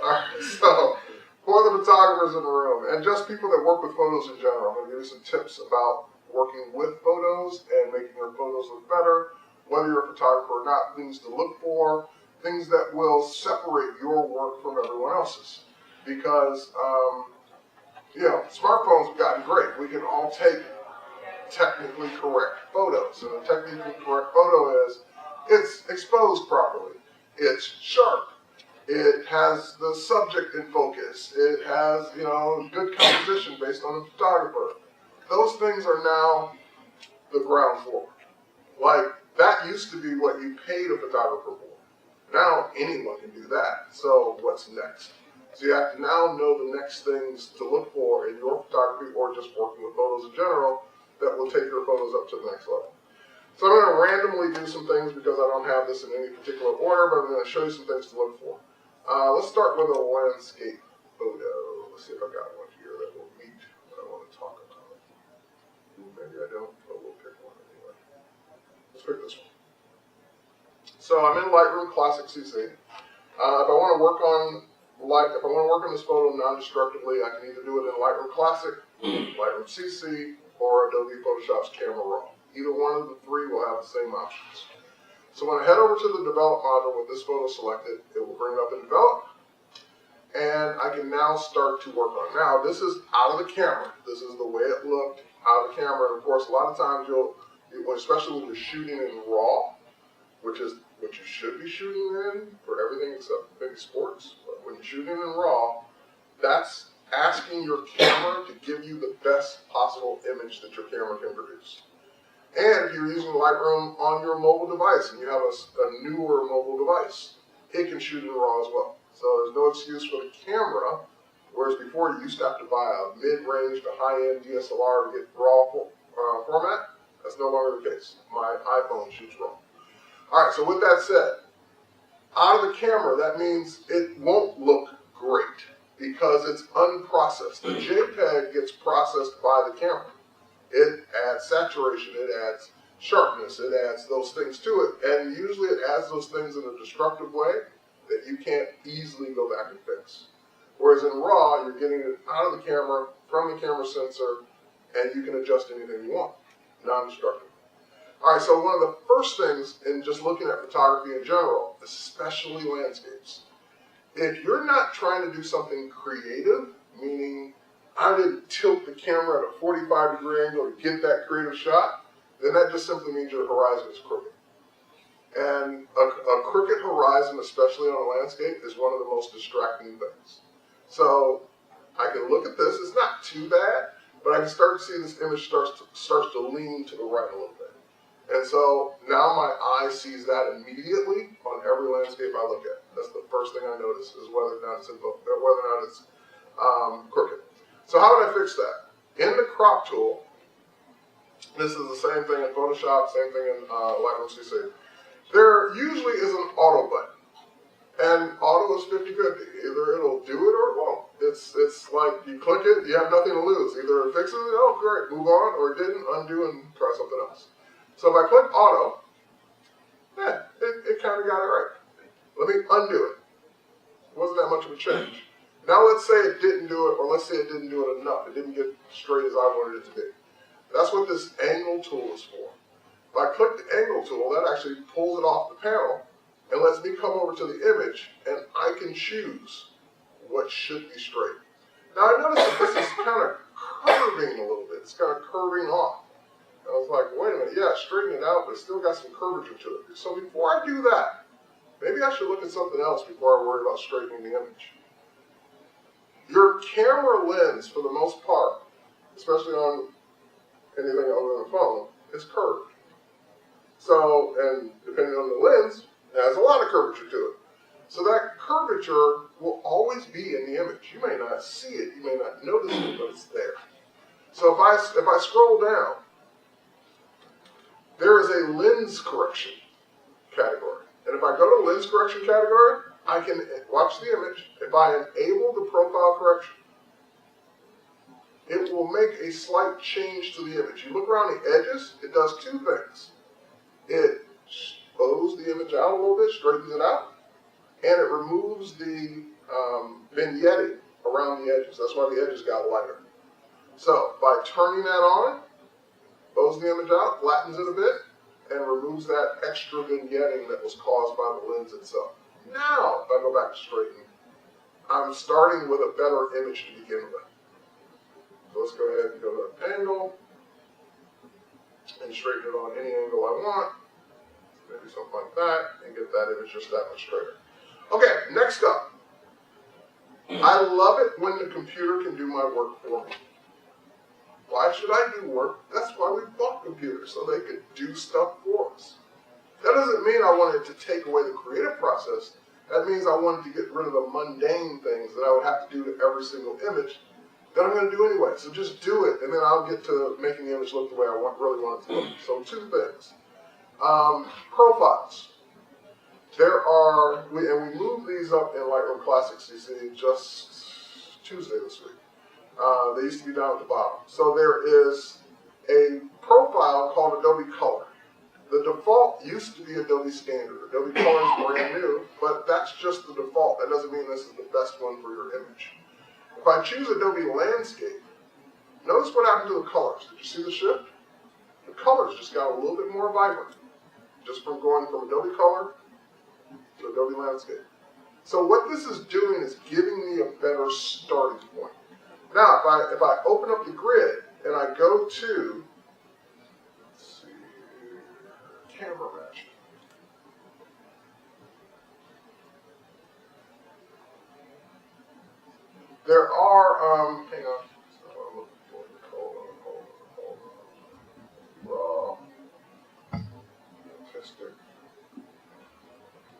All right. So, for the photographers in the room, and just people that work with photos in general, I'm going to give you some tips about working with photos and making your photos look better, whether you're a photographer or not, things to look for, things that will separate your work from everyone else's. Because, smartphones have gotten great. We can all take technically correct photos. And a technically correct photo is, it's exposed properly, it's sharp, it has the subject in focus, it has, good composition based on the photographer. Those things are now the ground floor. Like, that used to be what you paid a photographer for. Now anyone can do that. So what's next? So you have to now know the next things to look for in your photography or just working with photos in general that will take your photos up to the next level. So I'm going to randomly do some things because I don't have this in any particular order, but I'm going to show you some things to look for. Let's start with a landscape photo. Let's see if I got one here that will meet what I want to talk about. Maybe I don't, but we'll pick one anyway. Let's pick this one. So I'm in Lightroom Classic CC. If I want to work on this photo non-destructively, I can either do it in Lightroom Classic, Lightroom CC, or Adobe Photoshop's Camera Raw. Either one of the 3 will have the same options. So when I head over to the Develop module with this photo selected, it will bring it up in Develop, and I can now start to work on it. Now, this is out of the camera. This is the way it looked out of the camera. And of course, a lot of times especially when you're shooting in RAW, which is what you should be shooting in for everything except big sports. But when you're shooting in RAW, that's asking your camera to give you the best possible image that your camera can produce. And if you're using Lightroom on your mobile device and you have a newer mobile device, it can shoot in RAW as well. So there's no excuse for the camera, whereas before you used to have to buy a mid-range to high-end DSLR to get RAW format. That's no longer the case. My iPhone shoots RAW. All right, so with that said, out of the camera, that means it won't look great because it's unprocessed. The JPEG gets processed by the camera. It adds saturation, it adds sharpness, it adds those things to it, and usually it adds those things in a destructive way that you can't easily go back and fix. Whereas in RAW, you're getting it out of the camera, from the camera sensor, and you can adjust anything you want, non-destructive. All right, so one of the first things in just looking at photography in general, especially landscapes, if you're not trying to do something creative, meaning I didn't tilt the camera at a 45-degree angle to get that creative shot, then that just simply means your horizon is crooked. And a crooked horizon, especially on a landscape, is one of the most distracting things. So I can look at this, it's not too bad, but I can start to see this image starts to lean to the right a little bit. And so now my eye sees that immediately on every landscape I look at. That's the first thing I notice is whether or not it's crooked. So how would I fix that? In the crop tool, this is the same thing in Photoshop, same thing in Lightroom CC. There usually is an auto button. And auto is 50-50. Either it'll do it or it won't. It's like you click it, you have nothing to lose. Either it fixes it, oh great, move on, or it didn't, undo and try something else. So if I click auto, it kind of got it right. Let me undo it. It wasn't that much of a change. Now let's say it didn't do it, or let's say it didn't do it enough. It didn't get straight as I wanted it to be. That's what this angle tool is for. If I click the angle tool, that actually pulls it off the panel and lets me come over to the image, and I can choose what should be straight. Now I noticed that this is kind of curving a little bit. It's kind of curving off. I was like, wait a minute, yeah, straighten it out, but it's still got some curvature to it. So before I do that, maybe I should look at something else before I worry about straightening the image. Your camera lens, for the most part, especially on anything other than the phone, is curved. So, and depending on the lens, it has a lot of curvature to it. So that curvature will always be in the image. You may not see it, you may not notice it, but it's there. So if I scroll down, there is a lens correction category. And if I go to lens correction category, I can watch the image. If I enable the profile correction, it will make a slight change to the image. You look around the edges, it does two things. It slows the image out a little bit, straightens it out, and it removes the vignetting around the edges. That's why the edges got lighter. So by turning that on, blows the image out, flattens it a bit, and removes that extra vignetting that was caused by the lens itself. Now, if I go back to straighten, I'm starting with a better image to begin with. So let's go ahead and go to angle, and straighten it on any angle I want, maybe something like that, and get that image just that much straighter. Okay, next up. I love it when the computer can do my work for me. Why should I do work? That's why we bought computers, so they could do stuff for us. That doesn't mean I wanted to take away the creative process. That means I wanted to get rid of the mundane things that I would have to do to every single image that I'm going to do anyway. So just do it, and then I'll get to making the image look the way I really want it to look. So two things. Profiles. There are, and we moved these up in Lightroom Classic CC just Tuesday this week. They used to be down at the bottom. So there is a profile called Adobe Color. The default used to be Adobe Standard. Adobe Color is brand new, but that's just the default. That doesn't mean this is the best one for your image. If I choose Adobe Landscape, notice what happened to the colors. Did you see the shift? The colors just got a little bit more vibrant, just from going from Adobe Color to Adobe Landscape. So what this is doing is giving me a better starting point. Now, if I open up the grid and I go to, let's see, camera match. There are, hang on. Raw. Artistic.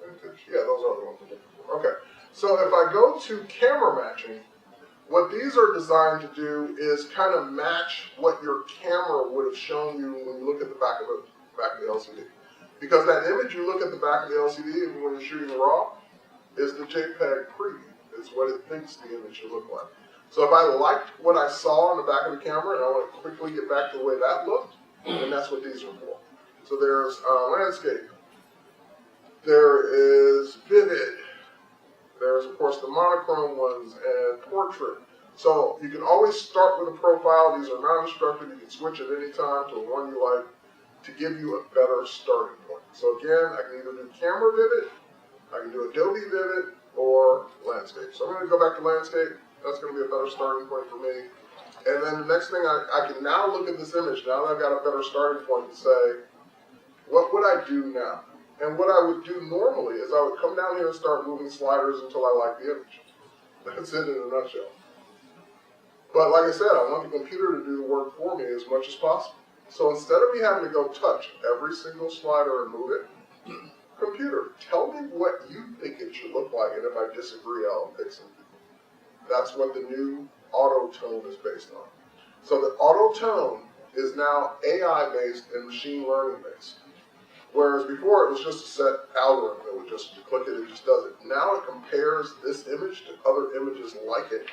Vintage. Yeah, those are the ones I'm looking for. Okay. So if I go to camera matching, what these are designed to do is kind of match what your camera would have shown you when you look at the back of the LCD. Because that image you look at the back of the LCD when you're shooting raw is the JPEG preview. It's what it thinks the image should look like. So if I liked what I saw on the back of the camera and I want to quickly get back to the way that looked, then that's what these are for. So there's landscape. There is vivid. There's, of course, the monochrome ones and portrait. So you can always start with a profile. These are non-destructive. You can switch at any time to the one you like to give you a better starting point. So again, I can either do camera vivid, I can do Adobe vivid, or landscape. So I'm going to go back to landscape. That's going to be a better starting point for me. And then the next thing I can now look at this image, now that I've got a better starting point and say, what would I do now? And what I would do normally is I would come down here and start moving sliders until I like the image. That's it in a nutshell. But like I said, I want the computer to do the work for me as much as possible. So instead of me having to go touch every single slider and move it, computer, tell me what you think it should look like, and if I disagree, I'll fix it. That's what the new auto tone is based on. So the auto tone is now AI based and machine learning based. Whereas before it was just a set algorithm that would just click it, it just does it. Now it compares this image to other images like it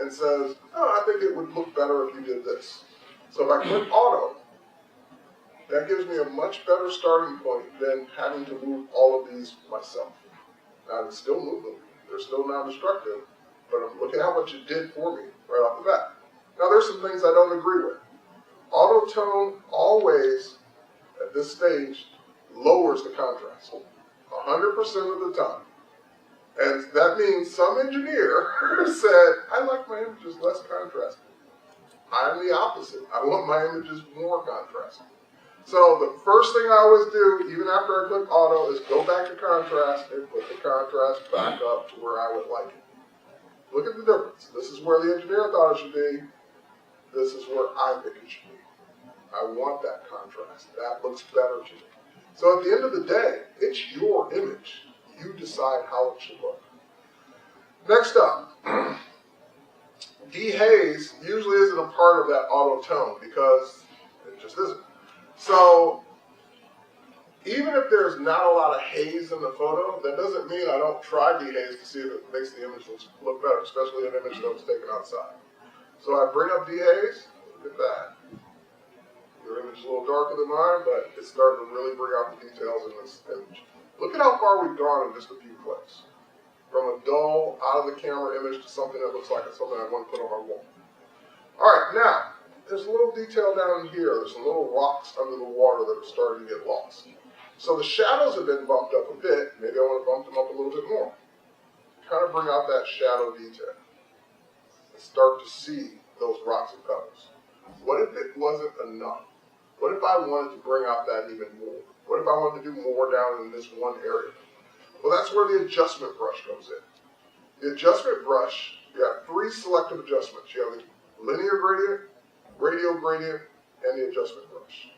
and says, oh, I think it would look better if you did this. So if I click auto, that gives me a much better starting point than having to move all of these myself. Now I can still move them. They're still non-destructive, but look at how much it did for me right off the bat. Now there's some things I don't agree with. Auto tone always, at this stage, lowers the contrast 100% of the time. And that means some engineer said, I like my images less contrasted. I'm the opposite. I want my images more contrasted. So the first thing I always do, even after I click auto, is go back to contrast and put the contrast back up to where I would like it. Look at the difference. This is where the engineer thought it should be. This is where I think it should be. I want that contrast. That looks better to me. So at the end of the day, it's your image. You decide how it should look. Next up, dehaze usually isn't a part of that auto tone because it just isn't. So even if there's not a lot of haze in the photo, that doesn't mean I don't try dehaze to see if it makes the image look better, especially an image that was taken outside. So I bring up dehaze, look at that. Your image is a little darker than mine, but it's starting to really bring out the details in this image. Look at how far we've gone in just a few clicks. From a dull, out of the camera image to something that looks like it's something I want to put on my wall. All right, now, there's a little detail down here. There's some little rocks under the water that are starting to get lost. So the shadows have been bumped up a bit. Maybe I want to bump them up a little bit more. Kind of bring out that shadow detail. And start to see those rocks and pebbles. What if it wasn't enough? What if I wanted to bring out that even more? What if I wanted to do more down in this one area? Well, that's where the adjustment brush comes in. The adjustment brush, you have three selective adjustments. You have the linear gradient, radial gradient, and the adjustment brush.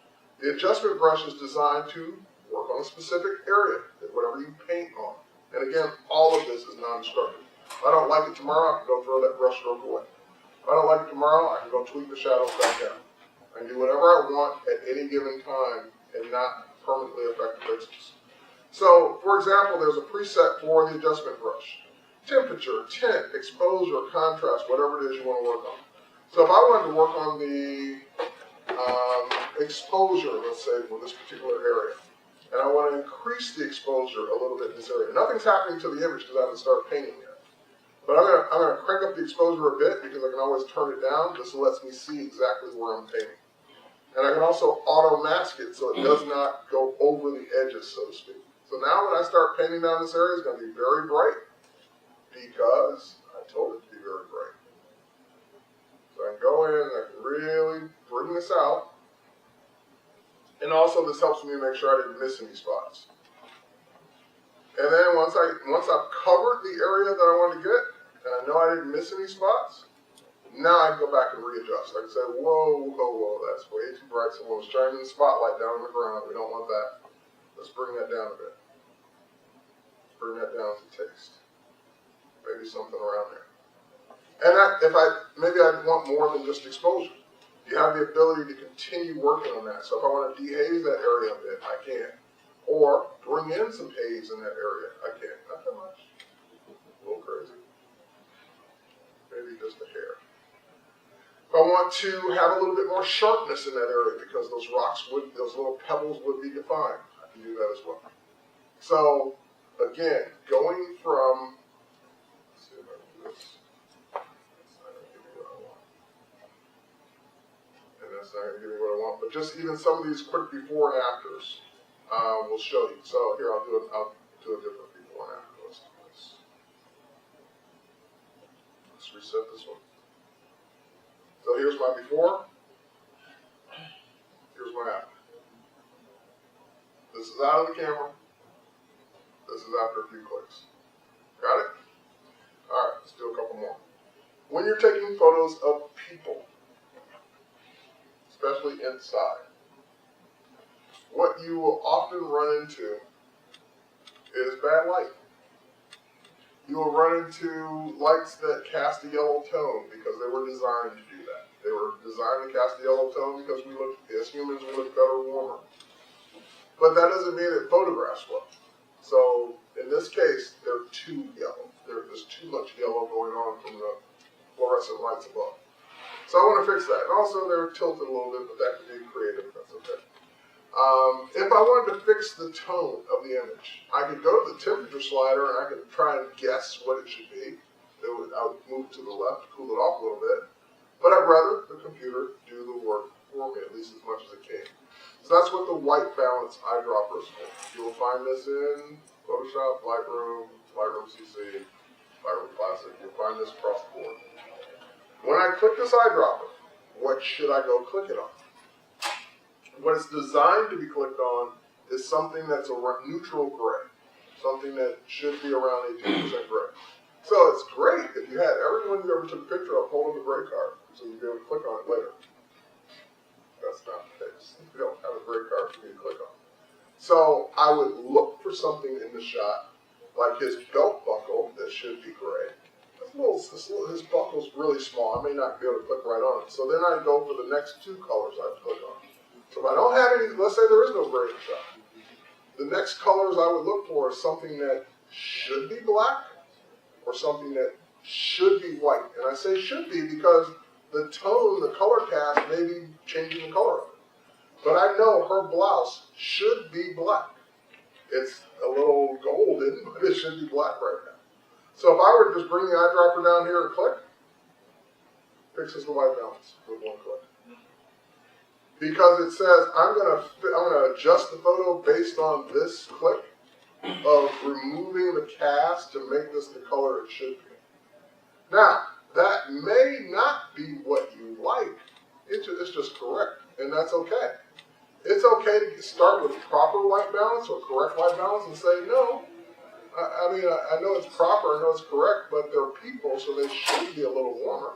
The adjustment brush is designed to work on a specific area, whatever you paint on. And again, all of this is non-destructive. If I don't like it tomorrow, I can go throw that brush stroke away. If I don't like it tomorrow, I can go tweak the shadows back down. I can do whatever I want at any given time and not permanently affect the pixels. So, for example, there's a preset for the adjustment brush. Temperature, tint, exposure, contrast, whatever it is you want to work on. So if I wanted to work on the exposure, let's say, for this particular area, and I want to increase the exposure a little bit in this area. Nothing's happening to the image because I haven't started painting yet. But I'm going to crank up the exposure a bit because I can always turn it down. This lets me see exactly where I'm painting. And I can also auto mask it so it does not go over the edges, so to speak. So now when I start painting down this area, it's going to be very bright because I told it to be very bright. So I can go in and I can really bring this out. And also this helps me make sure I didn't miss any spots. And then once I've covered the area that I want to get, and I know I didn't miss any spots, now I can go back and readjust. I can say, whoa, that's way too bright. Someone was shining the spotlight down on the ground. We don't want that. Let's bring that down a bit. Bring that down to taste. Maybe something around there. And maybe I want more than just exposure. You have the ability to continue working on that. So if I want to dehaze that area a bit, I can. Or bring in some haze in that area, I can. Not that much. A little crazy. Maybe just a hair. If I want to have a little bit more sharpness in that area because those little pebbles would be defined, I can do that as well. So, again, going from, let's see if I can do this. That's not going to give me what I want. And that's not going to give me what I want. But just even some of these quick before and afters will show you. So here, I'll do a different before and after. Let's reset this one. So So here's my before. Here's my after. This is out of the camera. This is after a few clicks. Got it? All right, let's do a couple more. When you're taking photos of people, especially inside, what you will often run into is bad light. You will run into lights that cast a yellow tone because they were designed to do that. They were designed to cast a yellow tone because we look, as humans, we look better warmer. But that doesn't mean it photographs well. So in this case, they're too yellow. There's too much yellow going on from the fluorescent lights above. So I want to fix that. And also they're tilted a little bit, but that can be creative. That's okay. If I wanted to fix the tone of the image, I could go to the temperature slider and I could try and guess what it should be. I would move to the left, cool it off a little bit. But I'd rather the computer do the work for me, at least as much as it can. So that's what the white balance eyedropper is for. You will find this in Photoshop, Lightroom CC, Lightroom Classic. You'll find this across the board. When I click this eyedropper, what should I go click it on? What it's designed to be clicked on is something that's a neutral gray, something that should be around 18% gray. So it's great if you had everyone you ever took a picture of holding a gray card, so you'd be able to click on it later. That's not the case. You don't have a gray card for me to click on. So I would look for something in the shot, like his belt buckle that should be gray. His buckle's really small. I may not be able to click right on it. So then I go for the next two colors I would click on. So if I don't have any, let's say there is no gray in the shot, the next colors I would look for is something that should be black or something that should be white. And I say should be because the tone, the color cast may be changing the color of it. But I know her blouse should be black. It's a little golden, but it should be black right now. So if I were to just bring the eyedropper down here and click, fixes the white balance with one click. Because it says I'm gonna adjust the photo based on this click of removing the cast to make this the color it should be. Now, that may not be what you like. It's just correct, and that's okay. It's okay to start with proper white balance or correct white balance and say, no, I know it's proper, I know it's correct, but they're people, so they should be a little warmer,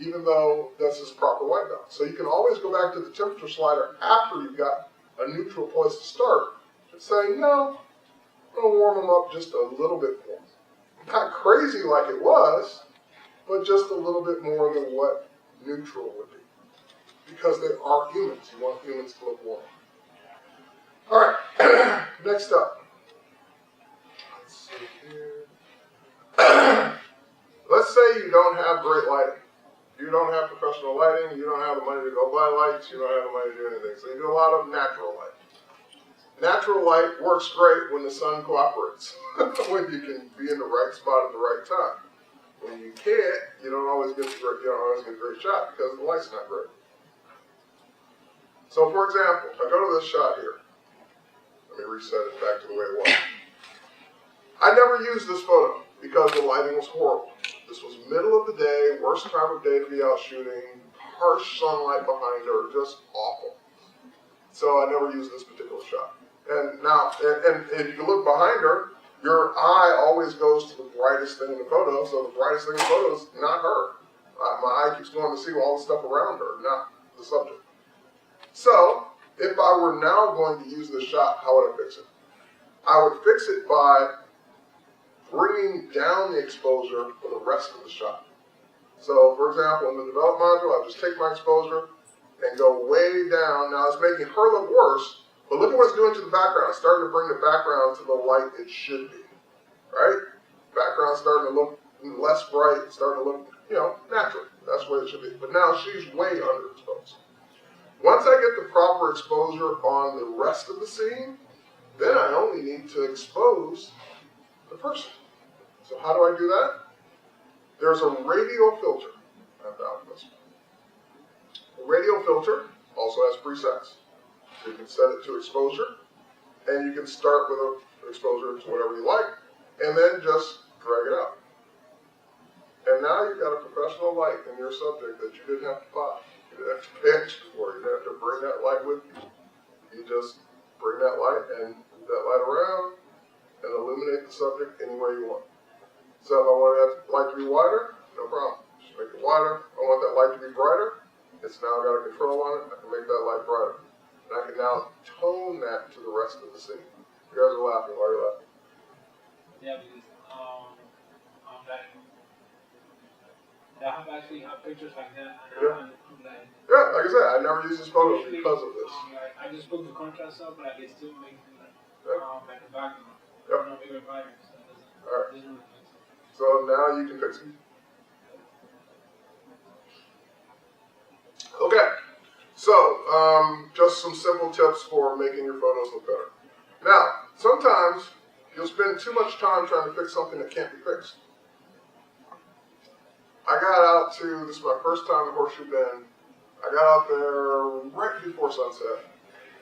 even though this is proper white balance. So you can always go back to the temperature slider after you've got a neutral place to start and say, no, I'm going to warm them up just a little bit more. Not crazy like it was, but just a little bit more than what neutral would be. Because they are humans. You want humans to look warm. All right, next up. Let's see here. Let's say you don't have great lighting. You don't have professional lighting. You don't have the money to go buy lights. You don't have the money to do anything. So you do a lot of natural light. Natural light works great when the sun cooperates, when you can be in the right spot at the right time. When you can't, you don't always get a great shot because the light's not great. So for example, if I go to this shot here, let me reset it back to the way it was. I never used this photo because the lighting was horrible. This was middle of the day, worst time of day to be out shooting, harsh sunlight behind her, just awful. So I never used this particular shot. And now, and if you look behind her, your eye always goes to the brightest thing in the photo, so the brightest thing in the photo is not her. My eye keeps going to see all the stuff around her, not the subject. So, if I were now going to use this shot, how would I fix it? I would fix it by bringing down the exposure for the rest of the shot. So, for example, in the develop module, I'll just take my exposure and go way down. Now, it's making her look worse, but look at what it's doing to the background. It's starting to bring the background to the light it should be, right? Background's starting to look less bright, it's starting to look, natural. That's what it should be. But now she's way underexposed. Once I get the proper exposure on the rest of the scene, then I only need to expose the person. So how do I do that? There's a radial filter. I found this one. A radial filter also has presets. So you can set it to exposure, and you can start with an exposure to whatever you like, and then just drag it out. And now you've got a professional light in your subject that you didn't have to buy. You didn't have to pay extra for. You didn't have to bring that light with you. You just bring that light and move that light around and illuminate the subject any way you want. So if I want that light to be wider, no problem. Just make it wider. If I want that light to be brighter, it's now got a control on it. I can make that light brighter. And I can now tone that to the rest of the scene. You guys are laughing. Why are you laughing? Yeah, because I have actually have pictures like that, and Yeah. like Yeah, like I said, I never use this photo because of this. like, I just put the contrast up, but I can still make Yeah. like a background. Yep. Even brighter, so it Alright. doesn't really make sense. So now you can fix it. Okay. So, just some simple tips for making your photos look better. Now, sometimes you'll spend too much time trying to fix something that can't be fixed. I got out to, this is my first time in Horseshoe Bend. I got out there right before sunset,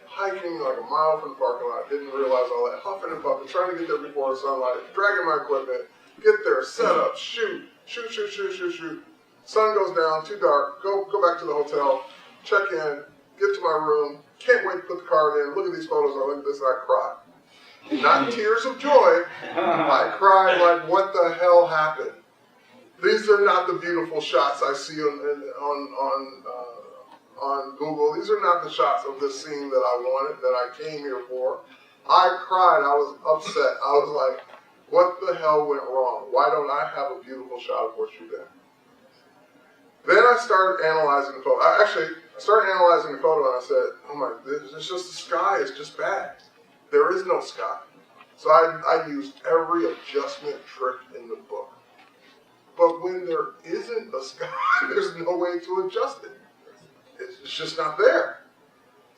hiking like a mile from the parking lot. Didn't realize all that huffing and puffing, trying to get there before the sunlight, dragging my equipment, get there, set up, shoot. Sun goes down, too dark, go back to the hotel, check in, get to my room, can't wait to put the card in, look at these photos, I look at this and I cry. Not tears of joy, I cried like, what the hell happened? These are not the beautiful shots I see on Google. These are not the shots of this scene that I wanted, that I came here for. I cried, I was upset, I was like, what the hell went wrong? Why don't I have a beautiful shot of Horseshoe Bend? Then I started analyzing the photo. I started analyzing the photo and I said, oh my, it's just the sky is just bad. There is no sky. So I used every adjustment trick in the book. But when there isn't a sky, there's no way to adjust it. It's just not there.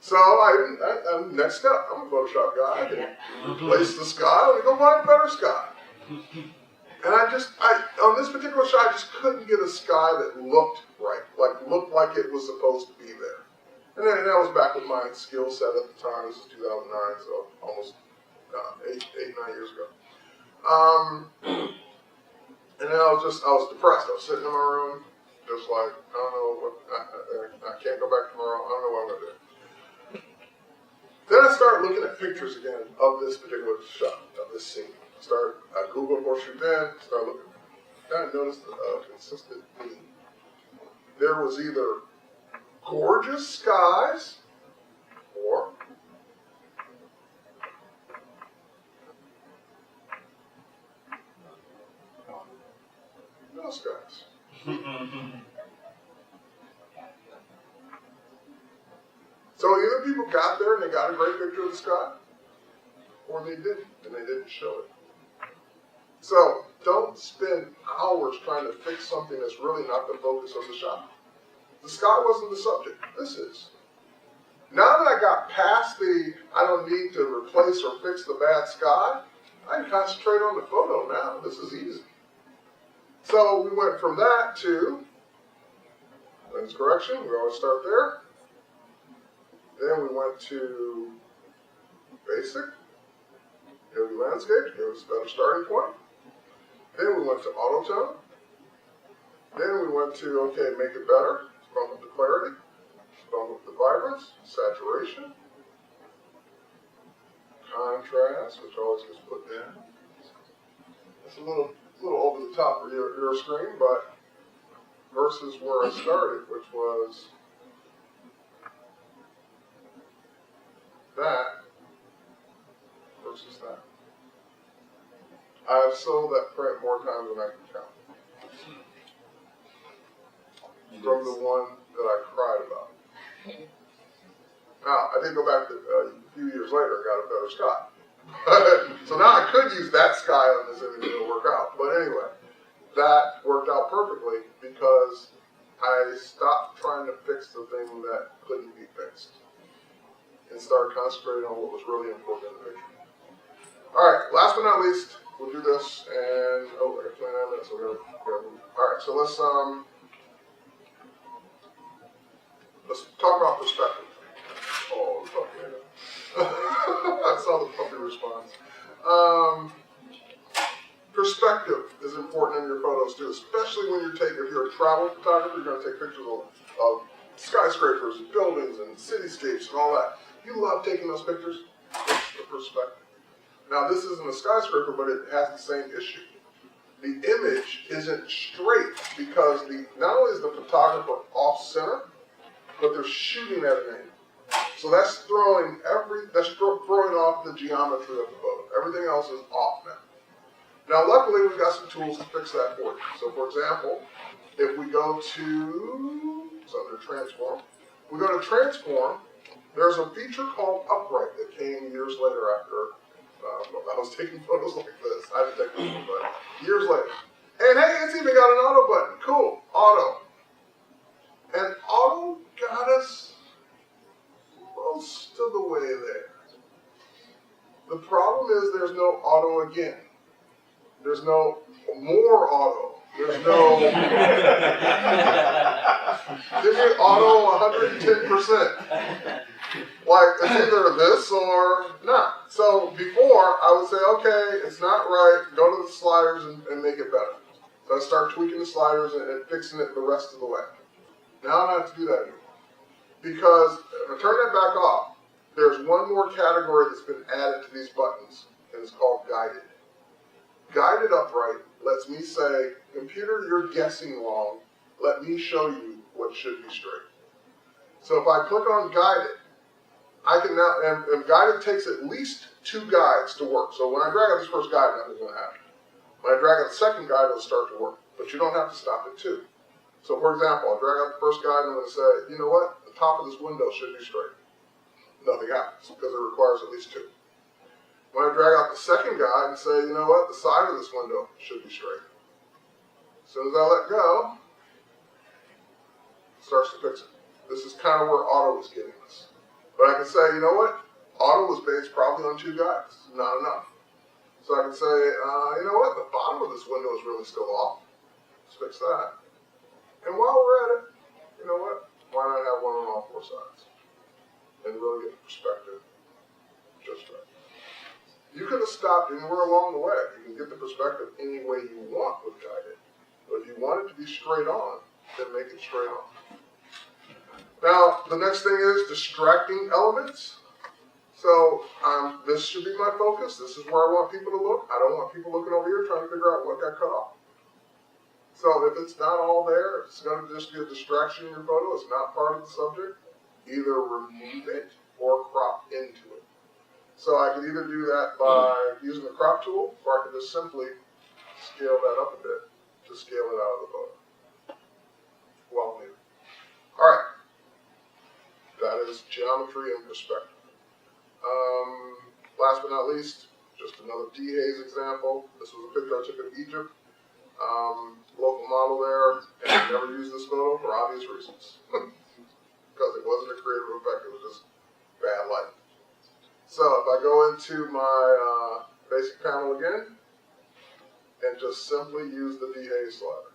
So next step, I'm a Photoshop guy. I can replace the sky. Let me go find a better sky. And on this particular shot, I just couldn't get a sky that looked right, looked like it was supposed to be there. And then that was back with my skill set at the time. This is 2009, so almost 8, 9 years ago. And then I was depressed. I was sitting in my room, just like, I don't know what, I can't go back tomorrow. I don't know what I'm going to do. Then I started looking at pictures again of this particular shot, of this scene. I Googled Horseshoe Bend, started looking. Then I noticed a consistent theme. There was either gorgeous skies or no skies. So either people got there and they got a great picture of the sky, or they didn't, and they didn't show it. So don't spend hours trying to fix something that's really not the focus of the shot. The sky wasn't the subject. This is. Now that I got past I don't need to replace or fix the bad sky, I can concentrate on the photo now. This is easy. So we went from that to lens correction. We always start there. Then we went to basic. Here's the landscape. Here's a better starting point. Then we went to auto tone. Then we went to, okay, make it better. Bump up the clarity. Bump up the vibrance. Saturation. Contrast, which always gets put down. It's a little over the top of your screen, but versus where I started, which was that versus that. I have sold that print more times than I can count. From the one that I cried about. Now, I did go back to a few years later and got a better sky. So now I could use that sky on this image and it'll work out. But anyway, that worked out perfectly because I stopped trying to fix the thing that couldn't be fixed and started concentrating on what was really important in the picture. All right, last but not least, we'll do this and, I got 29 minutes, so we're gonna move. All right, so let's talk about perspective. Oh, the puppy. I saw the puppy response. Perspective is important in your photos too, especially when if you're a travel photographer, you're going to take pictures of skyscrapers and buildings and cityscapes and all that. You love taking those pictures. It's the perspective. Now, this isn't a skyscraper, but it has the same issue. The image isn't straight because not only is the photographer off center, but they're shooting at an angle. So that's throwing off the geometry of the photo. Everything else is off now. Now, luckily, we've got some tools to fix that for you. So, for example, if we go to transform, there's a feature called upright that came years later after I was taking photos like this. I didn't take this one, but years later. And hey, it's even got an auto button. Cool, auto. And auto got us most of the way there. The problem is there's no auto again. There's no more auto. There's no give me auto 110%. Like it's either this or not. So before I would say, okay, it's not right, go to the sliders and make it better. So I start tweaking the sliders and fixing it the rest of the way. Now I don't have to do that anymore. Because if I turn that back off, there's one more category that's been added to these buttons, and it's called guided. Guided upright lets me say, computer, you're guessing wrong. Let me show you what should be straight. So if I click on guided, I can now, and guided takes at least 2 guides to work. So when I drag out this first guide, nothing's going to happen. When I drag out the second guide, it'll start to work. But you don't have to stop at 2. So for example, I drag out the first guide and I'm going to say, you know what? The top of this window should be straight. Nothing happens because it requires at least 2. When I drag out the second guide and say, you know what? The side of this window should be straight. As soon as I let go, it starts to fix it. This is kind of where auto is getting us. But I can say, you know what? Auto was based probably on 2 guides. Not enough. So I can say, you know what? The bottom of this window is really still off. Let's fix that. And while we're at it, you know what? Why not have one on all 4 sides? And really get the perspective just right. You could have stopped anywhere along the way. You can get the perspective any way you want with guided. But if you want it to be straight on, then make it straight on. Now, the next thing is distracting elements. So this should be my focus. This is where I want people to look. I don't want people looking over here trying to figure out what got cut off. So if it's not all there, if it's going to just be a distraction in your photo, it's not part of the subject, either remove it or crop into it. So I can either do that by using the crop tool, or I can just simply scale that up a bit to scale it out of the photo. Well, maybe. All right. That is geometry and perspective. Last but not least, just another dehaze example. This was a picture I took of Egypt. Local model there, and I never used this photo for obvious reasons. Because it wasn't a creative effect, it was just bad lighting. So if I go into my basic panel again, and just simply use the dehaze slider.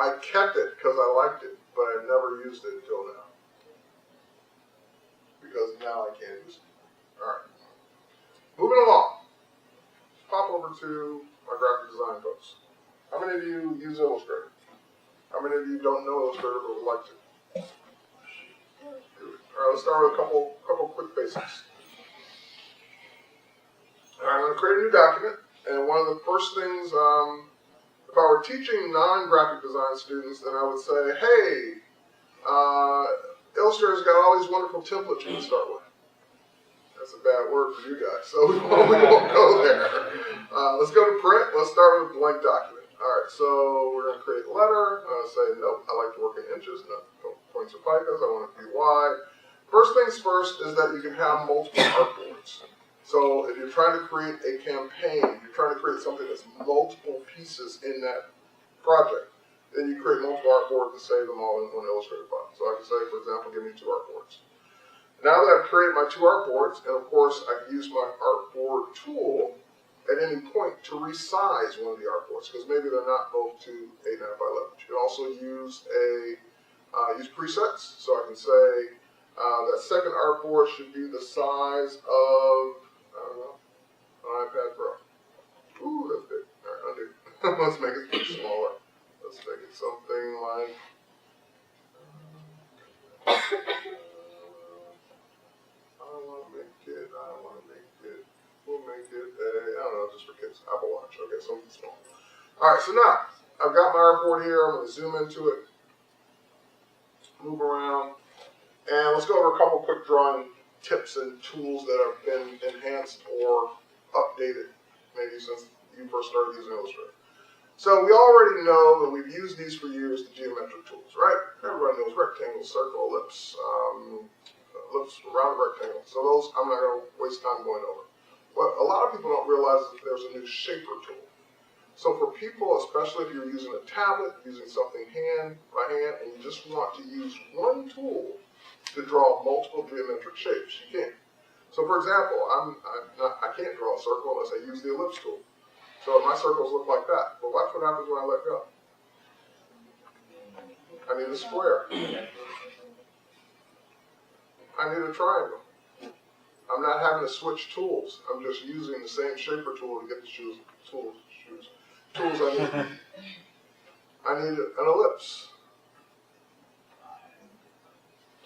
I kept it because I liked it, but I never used it until now. Because now I can't use it. All right. Moving along. Pop over to my graphic design folks. How many of you use Illustrator? How many of you don't know Illustrator but would like to? All right, let's start with a couple quick basics. All right, I'm going to create a new document, and one of the first things, if I were teaching non-graphic design students, then I would say, hey, Illustrator's got all these wonderful templates you can start with. That's a bad word for you guys, so we won't go there. Let's go to print. Let's start with a blank document. All right, so we're going to create a letter. Say, nope, I like to work in inches, no points or picas. I want it to be wide. First things first is that you can have multiple artboards. So if you're trying to create a campaign, you're trying to create something that's multiple pieces in that project, then you create multiple artboards and save them all in one Illustrator file. So I can say, for example, give me 2 artboards. Now that I've created my 2 artboards, and of course I can use my artboard tool at any point to resize one of the artboards, because maybe they're not both 2 8.5 by 11. You can also use use presets. So I can say, That second artboard should be the size of, I don't know, an iPad Pro. Ooh, that's big. All right, undo. Let's make it much smaller. Let's make it something like, we'll make it a, I don't know, just for kids, Apple Watch. Okay, something small. All right, so now, I've got my artboard here. I'm going to zoom into it, move around, and let's go over a couple quick drawing tips and tools that have been enhanced or updated, maybe since you first started using Illustrator. So we already know that we've used these for years, the geometric tools, right? Everybody knows rectangle, circle, ellipse, ellipse, round, rectangle. So those I'm not going to waste time going over. What a lot of people don't realize is that there's a new shaper tool. So for people, especially if you're using a tablet, using something hand by hand, and you just want to use one tool to draw multiple geometric shapes, you can. So for example, I can't draw a circle unless I use the ellipse tool. So my circles look like that. But watch what happens when I let go. I need a square. I need a triangle. I'm not having to switch tools. I'm just using the same shaper tool to get the tools I need. I need an ellipse.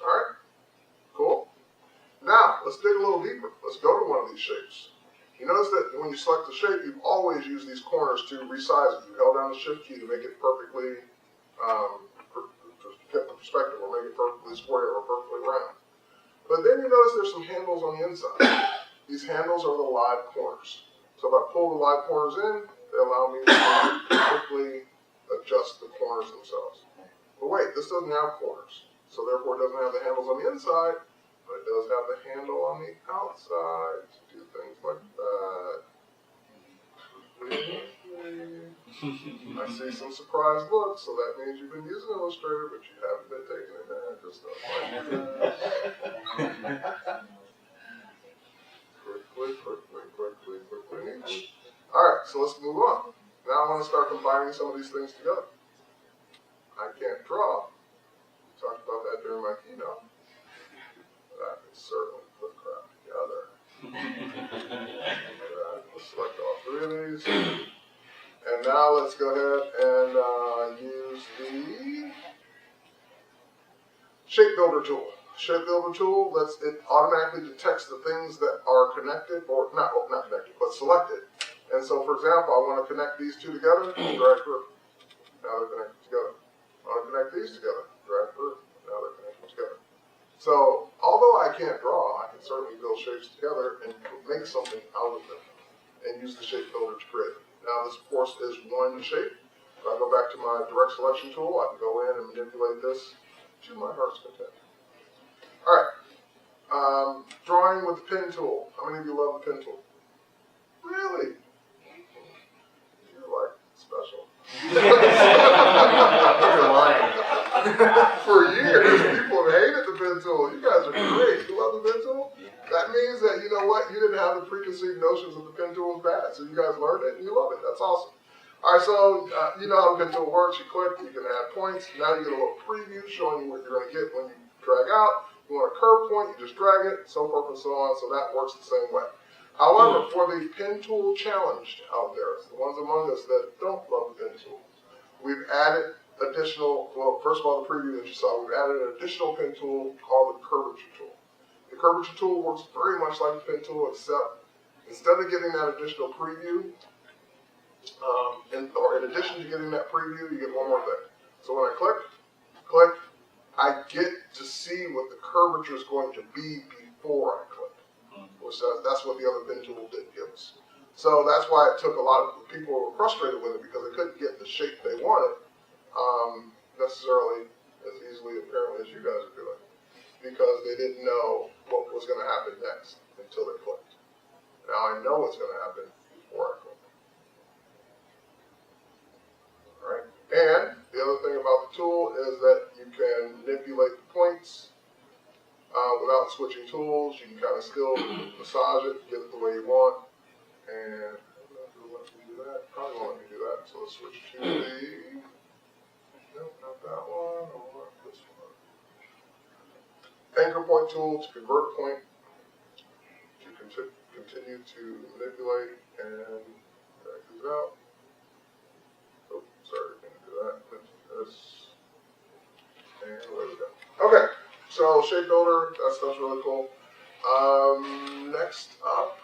All right? Cool. Now, let's dig a little deeper. Let's go to one of these shapes. You notice that when you select the shape, you've always used these corners to resize it. You held down the shift key to make it perfectly, to get the perspective, or make it perfectly square or perfectly round. But then you notice there's some handles on the inside. These handles are the live corners. So if I pull the live corners in, they allow me to quickly adjust the corners themselves. But wait, this doesn't have corners. So therefore it doesn't have the handles on the inside, but it does have the handle on the outside to do things like that. I see some surprised looks, so that means you've been using Illustrator, but you haven't been taking advantage of stuff like that. Quickly. Alright, so let's move on. Now I want to start combining some of these things together. I can't draw. We talked about that during my keynote. But I can certainly put crap together. Let's select all three of these. And now let's go ahead and use the Shape Builder tool. Shape Builder tool it automatically detects the things that are connected, or not connected, but selected. And so, for example, I want to connect these two together, drag through. Now they're connected together. I want to connect these together, drag through. Now they're connected together. So, although I can't draw, I can certainly build shapes together and make something out of them, and use the Shape Builder to create it. Now, this, of course, is one shape. If I go back to my direct selection tool, I can go in and manipulate this to my heart's content. All right. Drawing with the pen tool. How many of you love the pen tool? Really? You're like special. For years, people have hated the pen tool. You guys are great. You love the pen tool? That means that, you know what, you didn't have the preconceived notions that the pen tool was bad. So you guys learned it and you love it. That's awesome. All right, so you know how the pen tool works. You click, you can add points. Now you get a little preview showing you what you're going to get when you drag out. You want a curve point, you just drag it, so forth and so on. So that works the same way. However, for the pen tool challenged out there, the ones among us that don't love the pen tool, we've added additional, well, first of all, the preview that you saw, we've added an additional pen tool called the curvature tool. The curvature tool works very much like the pen tool, except instead of getting that additional preview, or in addition to getting that preview, you get one more thing. So when I click, I get to see what the curvature is going to be before I click. Which that's what the other pen tool didn't give us. So that's why it took a lot of people who were frustrated with it because they couldn't get the shape they wanted necessarily as easily apparently as you guys are doing, because they didn't know what was going to happen next until they clicked. Now I know what's going to happen before I click. All right. And the other thing about the tool is that you can manipulate the points without switching tools. You can kind of still massage it, get it the way you want. And I don't know if it'll let me do that. Probably won't let me do that. So let's switch to the, no, not that one. I want this one. Anchor point point tool to convert a point, to continue to manipulate, and drag these out. Oh, sorry, didn't do that. This, and there we go. Okay, so shape builder, that stuff's really cool. Next up,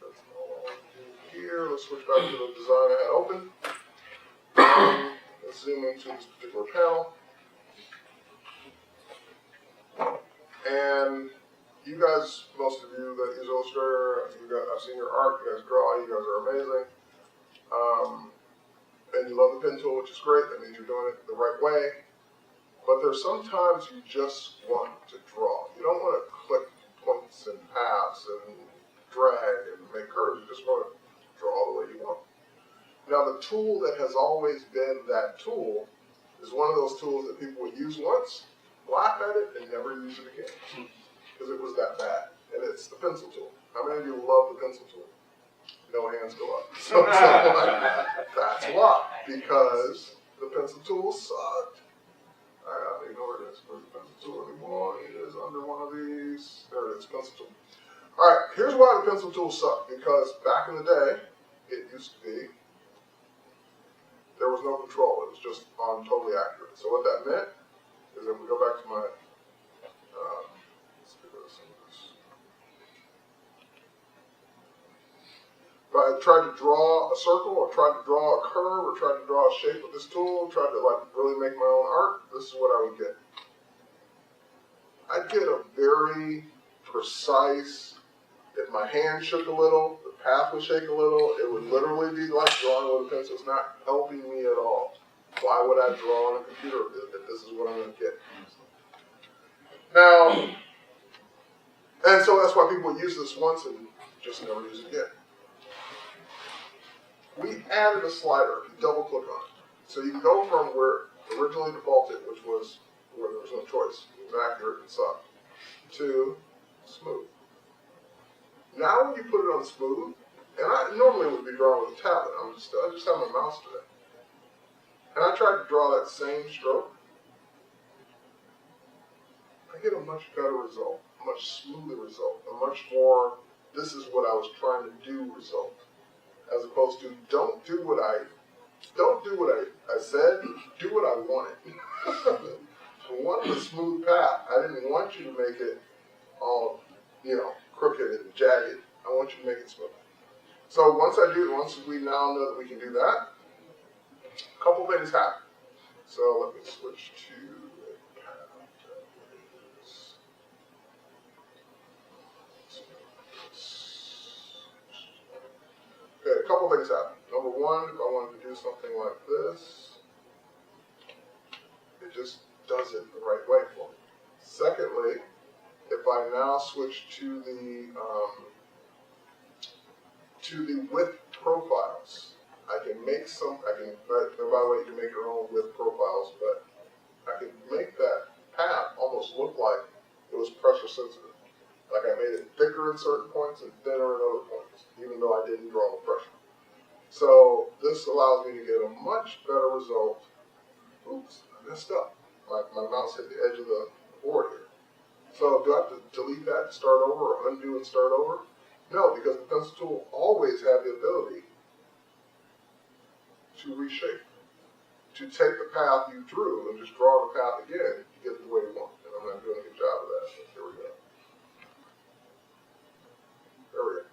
that's all I do here. Let's switch back to the design I had open. Let's zoom into this particular panel. And you guys, most of you that use Illustrator, I've seen your art, you guys draw, you guys are amazing. And you love the pen tool, which is great. That means you're doing it the right way. But there's sometimes you just want to draw. You don't want to click points and paths and drag and make curves. You just want to draw the way you want. Now, the tool that has always been that tool is one of those tools that people would use once, laugh at it, and never use it again because it was that bad. And it's the pencil tool. How many of you love the pencil tool? No hands go up. So that's why, because the pencil tool sucked. I gotta ignore this. Where's the pencil tool anymore? It is under one of these. There it is, pencil tool. All right, here's why the pencil tool sucked. Because back in the day, it used to be there was no control. It was just on totally accurate. So what that meant is if we go back to my, let's get rid of some of this. If I tried to draw a circle, or tried to draw a curve, or tried to draw a shape with this tool, tried to like really make my own art, this is what I would get. I'd get a very precise, if my hand shook a little, the path would shake a little, it would literally be like drawing with a pencil. It's not helping me at all. Why would I draw on a computer if this is what I'm going to get? Now, and so that's why people use this once and just never use it again. We added a slider, you double click on it. So you can go from where it originally defaulted, which was where there was no choice, it was accurate and soft, to smooth. Now when you put it on smooth, and I normally would be drawing with a tablet, I just have my mouse today. And I tried to draw that same stroke, I get a much better result, a much smoother result, a much more, this is what I was trying to do result. As opposed to don't do what I said, do what I wanted. I wanted a smooth path. I didn't want you to make it all, crooked and jagged. I want you to make it smooth. So once we now know that we can do that, a couple things happen. So let me switch to a path that is, okay, a couple things happen. Number one, if I wanted to do something like this, it just does it the right way for me. Secondly, if I now switch to the width profiles, I can make by the way, you can make your own width profiles, but I can make that path almost look like it was pressure sensitive. Like I made it thicker in certain points and thinner in other points, even though I didn't draw the pressure. So this allows me to get a much better result. Oops, I messed up. My mouse hit the edge of the board here. So do I have to delete that and start over, or undo and start over? No, because the pencil tool always had the ability to reshape, to take the path you drew and just draw the path again to get the way you want. And I'm not doing a good job of that, but here we go. There we go.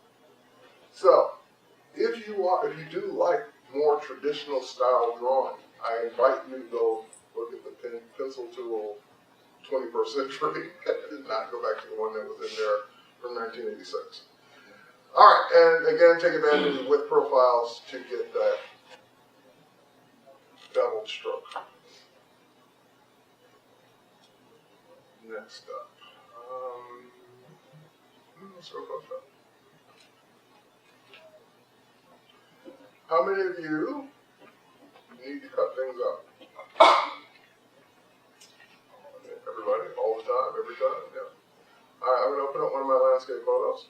So, if you do like more traditional style drawing, I invite you to go look at the pencil tool 21st century and not go back to the one that was in there from 1986. All right, and again, take advantage of the width profiles to get that beveled stroke. Next up, let's go close up. How many of you need to cut things up? Everybody, all the time, every time, yeah. All right, I'm going to open up one of my landscape photos.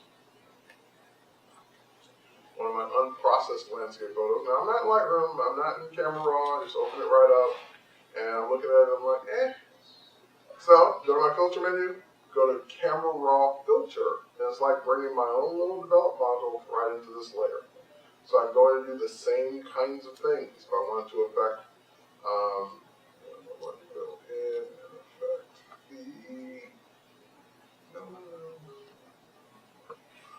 One of my unprocessed landscape photos. Now, I'm not in Lightroom, I'm not in Camera Raw, I just open it right up, and I'm looking at it, I'm like, So, go to my filter menu, go to Camera Raw Filter, and it's like bringing my own little develop module right into this layer. So I can go in and do the same kinds of things. If I wanted to affect, I want to go in and affect the,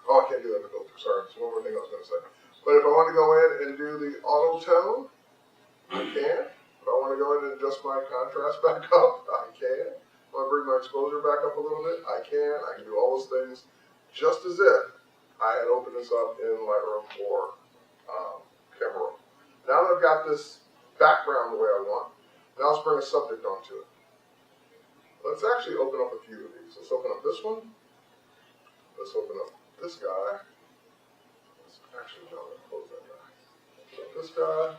oh, I can't do that in the filter, sorry, it's one more thing I was going to say. But if I want to go in and do the auto tone, I can. If I want to go in and adjust my contrast back up, I can. If I want to bring my exposure back up a little bit, I can. I can do all those things just as if I had opened this up in Lightroom or Camera. Now that I've got this background the way I want, now let's bring a subject onto it. Let's actually open up a few of these. Let's open up this one. Let's open up this guy. Let's actually, no, let's close that guy. Let's open up this guy.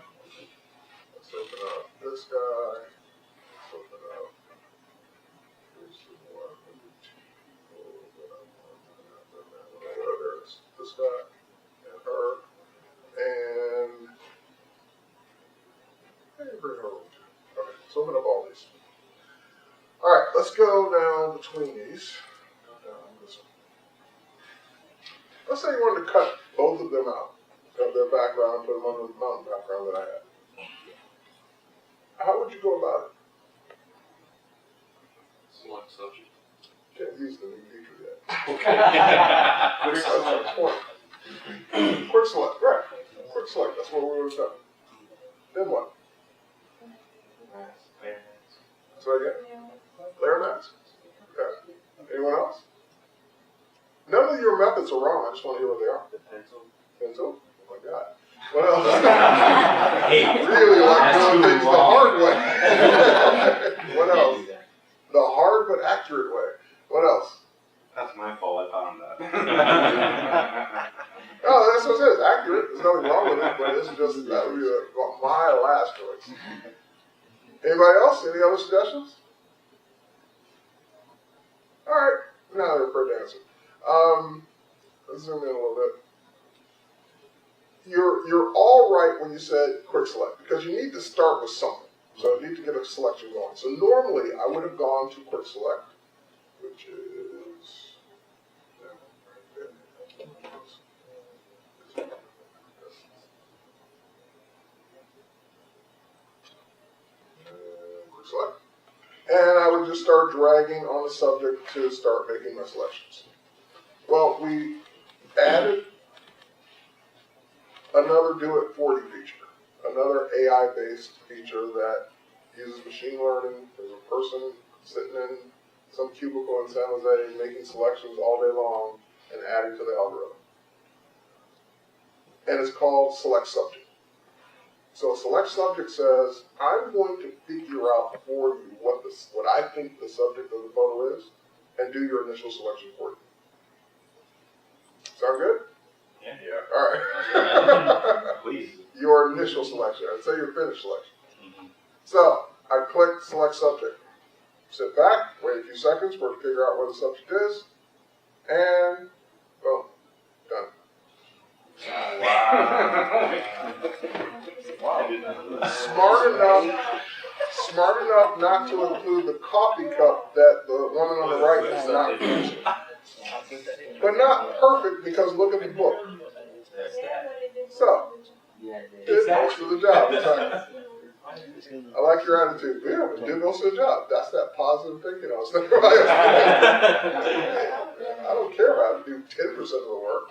Let's open up this guy. Let's open up. Here's the one. There it is. This guy and her. And bring her over. Okay, let's open up all these. All right, let's go now between these. This one. Let's say you wanted to cut both of them out, cut their background, put them under the mountain background that I had. How would you go about it? Select subject. Can't use the new feature yet. Quick That's the point. Quick select, right? Quick select. That's what we would have done. Then what? So again, layer mask. Okay. Anyone else? None of your methods are wrong. I just want to hear what they are. Pencil. Oh my God. What else? I really like doing things the hard way. What else? The hard but accurate way. What else? That's my fault. I found that. Oh, that's what it is. Accurate. There's nothing wrong with it, but it's just that would be my last choice. Anybody else? Any other suggestions? All right. Now they're afraid to answer. Let's zoom in a little bit. You're all right when you said quick select because you need to start with something. So you need to get a selection going. So normally I would have gone to quick select, which is quick select. And I would just start dragging on the subject to start making my selections. Well, we added another do it for you feature, another AI-based feature that uses machine learning. There's a person sitting in some cubicle in San Jose making selections all day long and adding to the algorithm. And it's called select subject. So select subject says, I'm going to figure out for you what I think the subject of the photo is and do your initial selection for you. Sound good? Yeah. All right. Please. Your initial selection. I'd say your finished selection. So I click select subject. Sit back, wait a few seconds for it to figure out what the subject is, and boom, done. Smart enough not to include the coffee cup that the woman on the right is not using. But not perfect because look at the book. So, did most of the job. Exactly. I like your attitude. Yeah, but did most of the job. That's that positive thinking. I don't care about it. Do 10% of the work.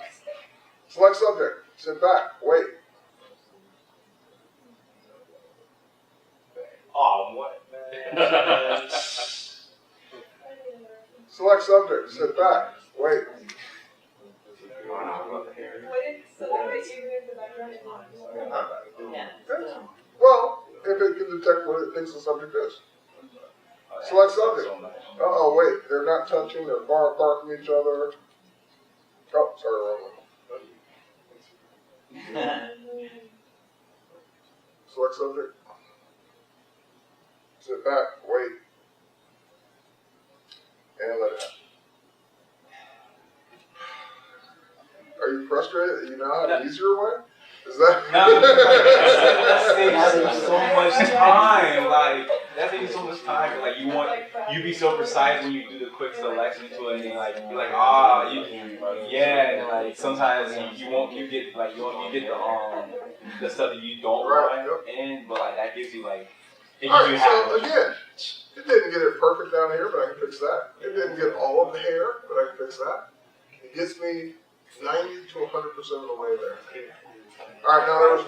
Select subject. Sit back. Wait. Oh, what? Select subject. Sit back. Wait. Well, if it can detect what it thinks the subject is. Select subject. Uh-oh, wait. They're not touching. They're far apart from each other. Oh, sorry, wrong one. Select subject. Sit back, wait, and let it happen. Are you frustrated that you now have an easier way? Is that? No, that saves so much time. Like that saves so much time. Like you be so precise when you do the quick selection to it, and then like you're like yeah. And like sometimes you get the stuff that you don't want in, but like that gives you like it gives you so again, it didn't get it perfect down here, but I can fix that. It didn't get all of the hair, but I can fix that. It gets me 90 to 100% of the way there. All right, now there was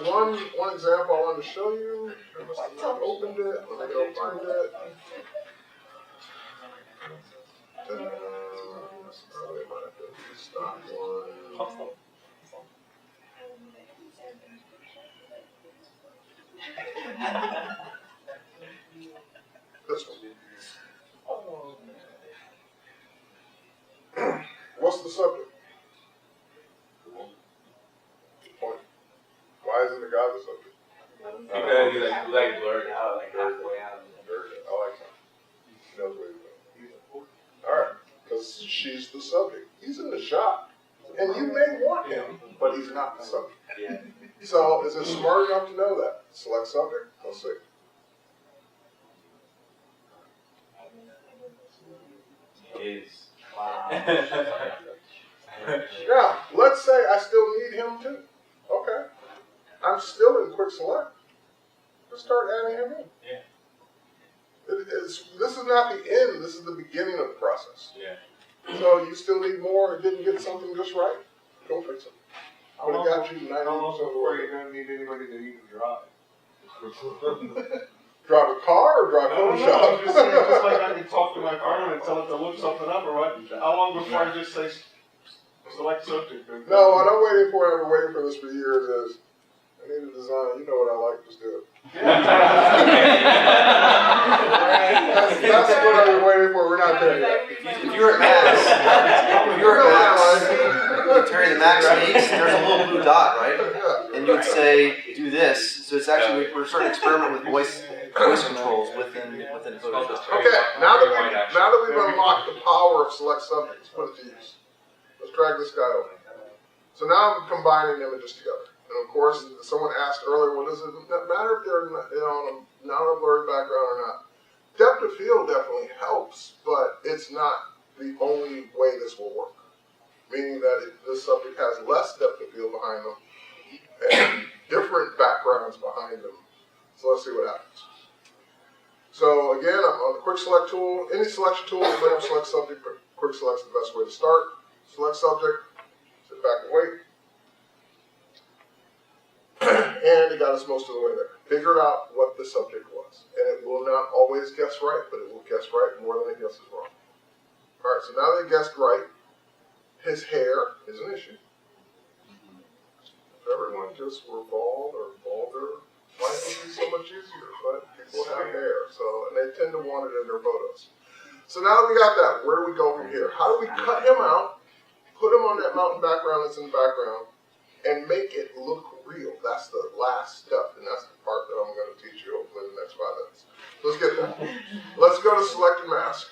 one example I wanted to show you. I must have not opened it. Let me go find it. Probably might have to stop one. This one. What's the subject? Point. Why isn't the guy the subject? because you like blurred out like halfway out. I like that. He knows what he's doing. All right, because she's the subject. He's in the shot, and you may want him, but he's not the subject. Yeah. So is it smart enough to know that? Select subject. Let's see. Is. Wow. Now, let's say I still need him too. Okay. I'm still in quick select. Just start adding him in. Yeah. This is not the end. This is the beginning of the process. Yeah. So you still need more. Didn't get something just right. Go fix it. But it got you 90% How long of the before way. you're going to need anybody to even drive? Drive a car or drive Photoshop? I'm just saying, just like I can talk to my phone and tell it to look something up or what. How long before I just say select subject? No, what I'm waiting for, and I've been waiting for this for years, is I need a design. You know what I like, just do it. That's what I've been waiting for. We're not there yet. If you're at Max, during the Max meets, there's a little blue dot, right? And you would say, do this. So it's actually, we're starting to experiment with voice controls within Photoshop. Okay, now that we've unlocked the power of select subjects, put it to use. Let's drag this guy over. So now I'm combining images together. And of course, someone asked earlier, well, does it matter if they're on not a blurry background or not? Depth of field definitely helps, but it's not the only way this will work. Meaning that this subject has less depth of field behind them and different backgrounds behind them. So let's see what happens. So again, I'm on the quick select tool. Any selection tool, you may have select subject, but quick select is the best way to start. Select subject, sit back and wait. And it got us most of the way there. Figured out what the subject was. And it will not always guess right, but it will guess right more than it guesses wrong. All right, so now that it guessed right, his hair is an issue. If everyone just were bald or balder, life would be so much easier, but people have hair, so, and they tend to want it in their photos. So now that we got that, where do we go from here? How do we cut him out, put him on that mountain background that's in the background, and make it look real? That's the last step, and that's the part that I'm going to teach you hopefully in the next 5 minutes. Let's get there. Let's go to select and mask.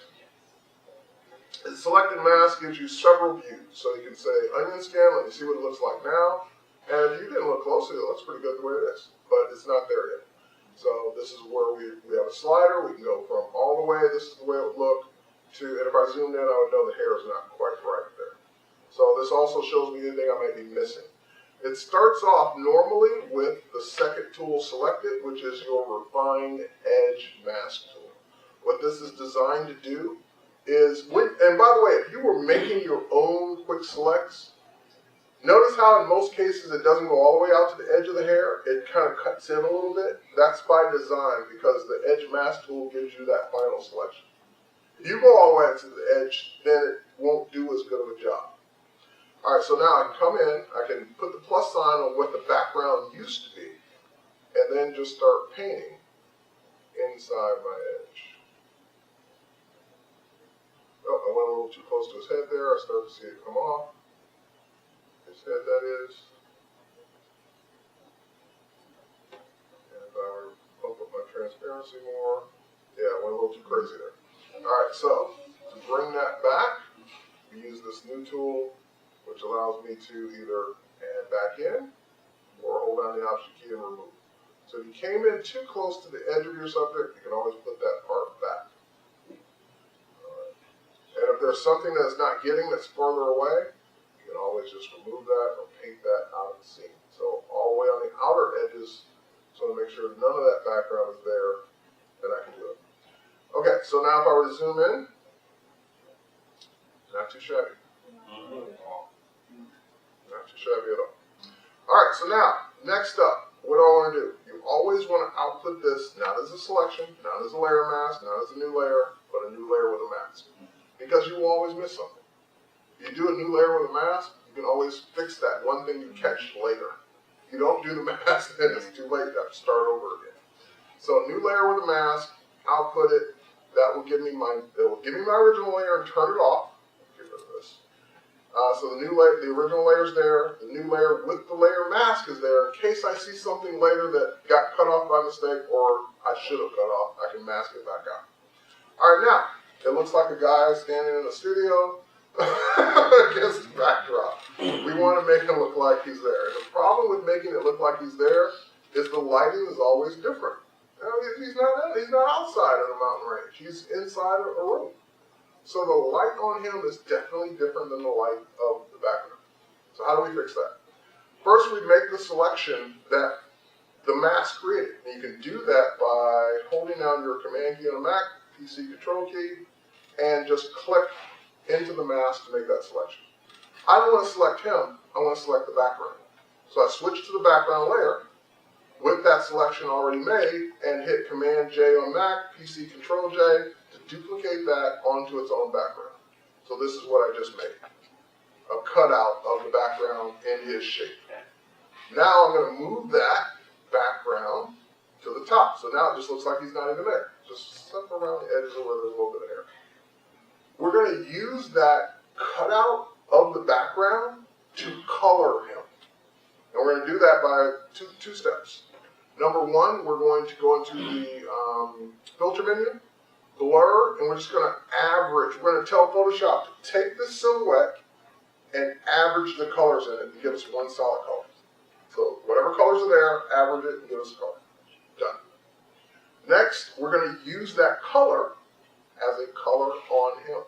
And select and mask gives you several views. So you can say onion skin, let me see what it looks like now. And if you didn't look closely, it looks pretty good the way it is, but it's not there yet. So this is where we have a slider. We can go from all the way, this is the way it would look, to, and if I zoomed in, I would know the hair is not quite right there. So this also shows me anything I might be missing. It starts off normally with the second tool selected, which is your refined edge mask tool. What this is designed to do is, and by the way, if you were making your own quick selects, notice how in most cases it doesn't go all the way out to the edge of the hair. It kind of cuts in a little bit. That's by design because the edge mask tool gives you that final selection. If you go all the way to the edge, then it won't do as good of a job. All right, so now I can come in, I can put the plus sign on what the background used to be, and then just start painting inside my edge. Oh, I went a little too close to his head there. I started to see it come off. His head, that is. And if I were to bump up my transparency more, yeah, I went a little too crazy there. All right, so to bring that back, we use this new tool, which allows me to either add back in or hold down the Option key and remove. So if you came in too close to the edge of your subject, you can always put that part back. Alright. And if there's something that's not getting that's further away, you can always just remove that or paint that out of the scene. So all the way on the outer edges, so to make sure none of that background is there, then I can do it. Okay, so now if I were to zoom in, not too shabby. Not too shabby at all. Alright, so now, next up, what do I want to do? You always want to output this not as a selection, not as a layer mask, not as a new layer, but a new layer with a mask. Because you will always miss something. If you do a new layer with a mask, you can always fix that one thing you catch later. If you don't do the mask, then it's too late. You have to start over again. So a new layer with a mask, output it. That will give me my original layer and turn it off. Get rid of this. So the original layer's there. The new layer with the layer mask is there. In case I see something later that got cut off by mistake or I should have cut off, I can mask it back out. All right, now it looks like a guy standing in the studio against the backdrop. We want to make him look like he's there. And the problem with making it look like he's there is the lighting is always different. He's not outside of the mountain range. He's inside a room. So the light on him is definitely different than the light of the background. So how do we fix that? First, we make the selection that the mask created. And you can do that by holding down your Command key on a Mac, PC Control key, and just click into the mask to make that selection. I don't want to select him. I want to select the background. So I switch to the background layer with that selection already made and hit Command J on Mac, PC Control J, to duplicate that onto its own background. So this is what I just made, a cutout of the background in his shape. Now I'm going to move that background to the top. So now it just looks like he's not even there. Just stuff around the edges of where there's a little bit of hair. We're going to use that cutout of the background to color him. And we're going to do that by two steps. Number one, we're going to go into the filter menu, blur, and we're just going to average. We're going to tell Photoshop to take this silhouette and average the colors in it and give us one solid color. So whatever colors are there, average it and give us a color. Done. Next, we're going to use that color as a color on him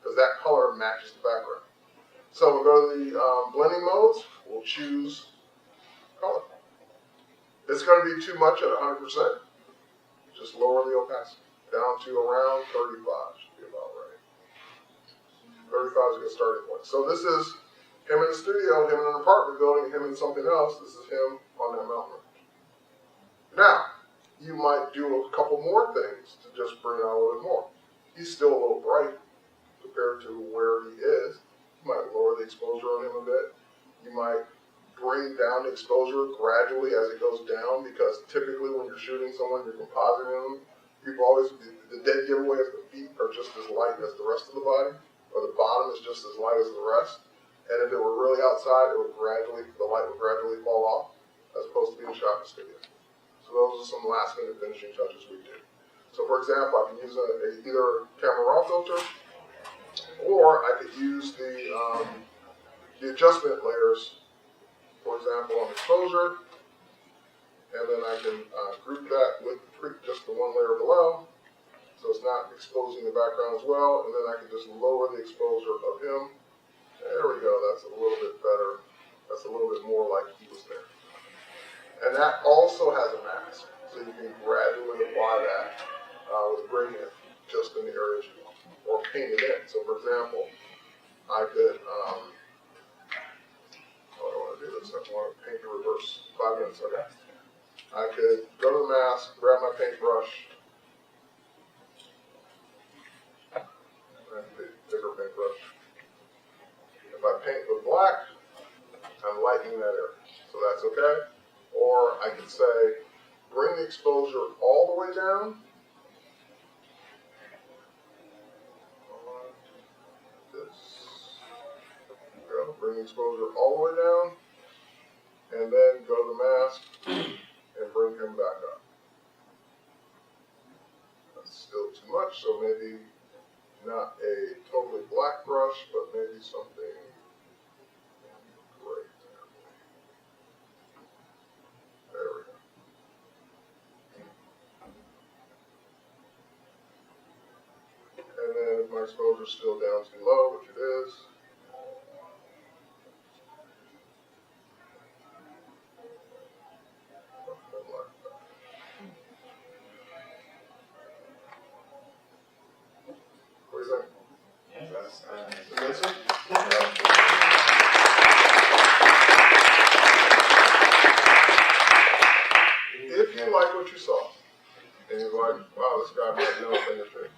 because that color matches the background. So we'll go to the blending modes. We'll choose color. It's going to be too much at 100%. Just lower the opacity down to around 35. Should be about right. 35 is a good starting point. So this is him in the studio, him in an apartment building, him in something else. This is him on that mountain range. Now, you might do a couple more things to just bring it out a little bit more. He's still a little bright compared to where he is. You might lower the exposure on him a bit. You might bring down the exposure gradually as it goes down because typically when you're shooting someone, you're compositing them. People always, the dead giveaway is the feet are just as light as the rest of the body, or the bottom is just as light as the rest. And if it were really outside, the light would gradually fall off as opposed to being shot in the studio. So those are some last minute finishing touches we do. So for example, I can use either camera raw filter or I could use the adjustment layers. For example, on exposure, and then I can group that with just the one layer below, so it's not exposing the background as well, and then I can just lower the exposure of him. There we go, that's a little bit better. That's a little bit more like he was there. And that also has a mask, so you can gradually apply that with a gradient just in the areas you want, or paint it in. So for example, I could, I want to do this. I want to paint the reverse. 5 minutes, okay. I could go to the mask, grab my paintbrush, bigger paintbrush. If I paint with black, I'm lightening that area, so that's okay. Or I could say, bring the exposure all the way down. Bring the exposure all the way down, and then go to the mask and bring him back up. That's still too much, so maybe not a totally black brush, but maybe something gray. center exposure is still down too low, which it is. What do you think? Convincing? If you like what you saw, and you're like, wow, this guy might know a thing or two,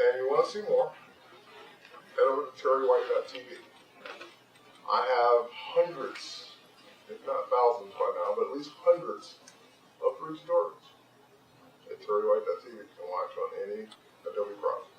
and you want to see more, head over to terrywhite.tv. I have hundreds, if not thousands by now, but at least hundreds of free stories at terrywhite.tv. You can watch on any Adobe product.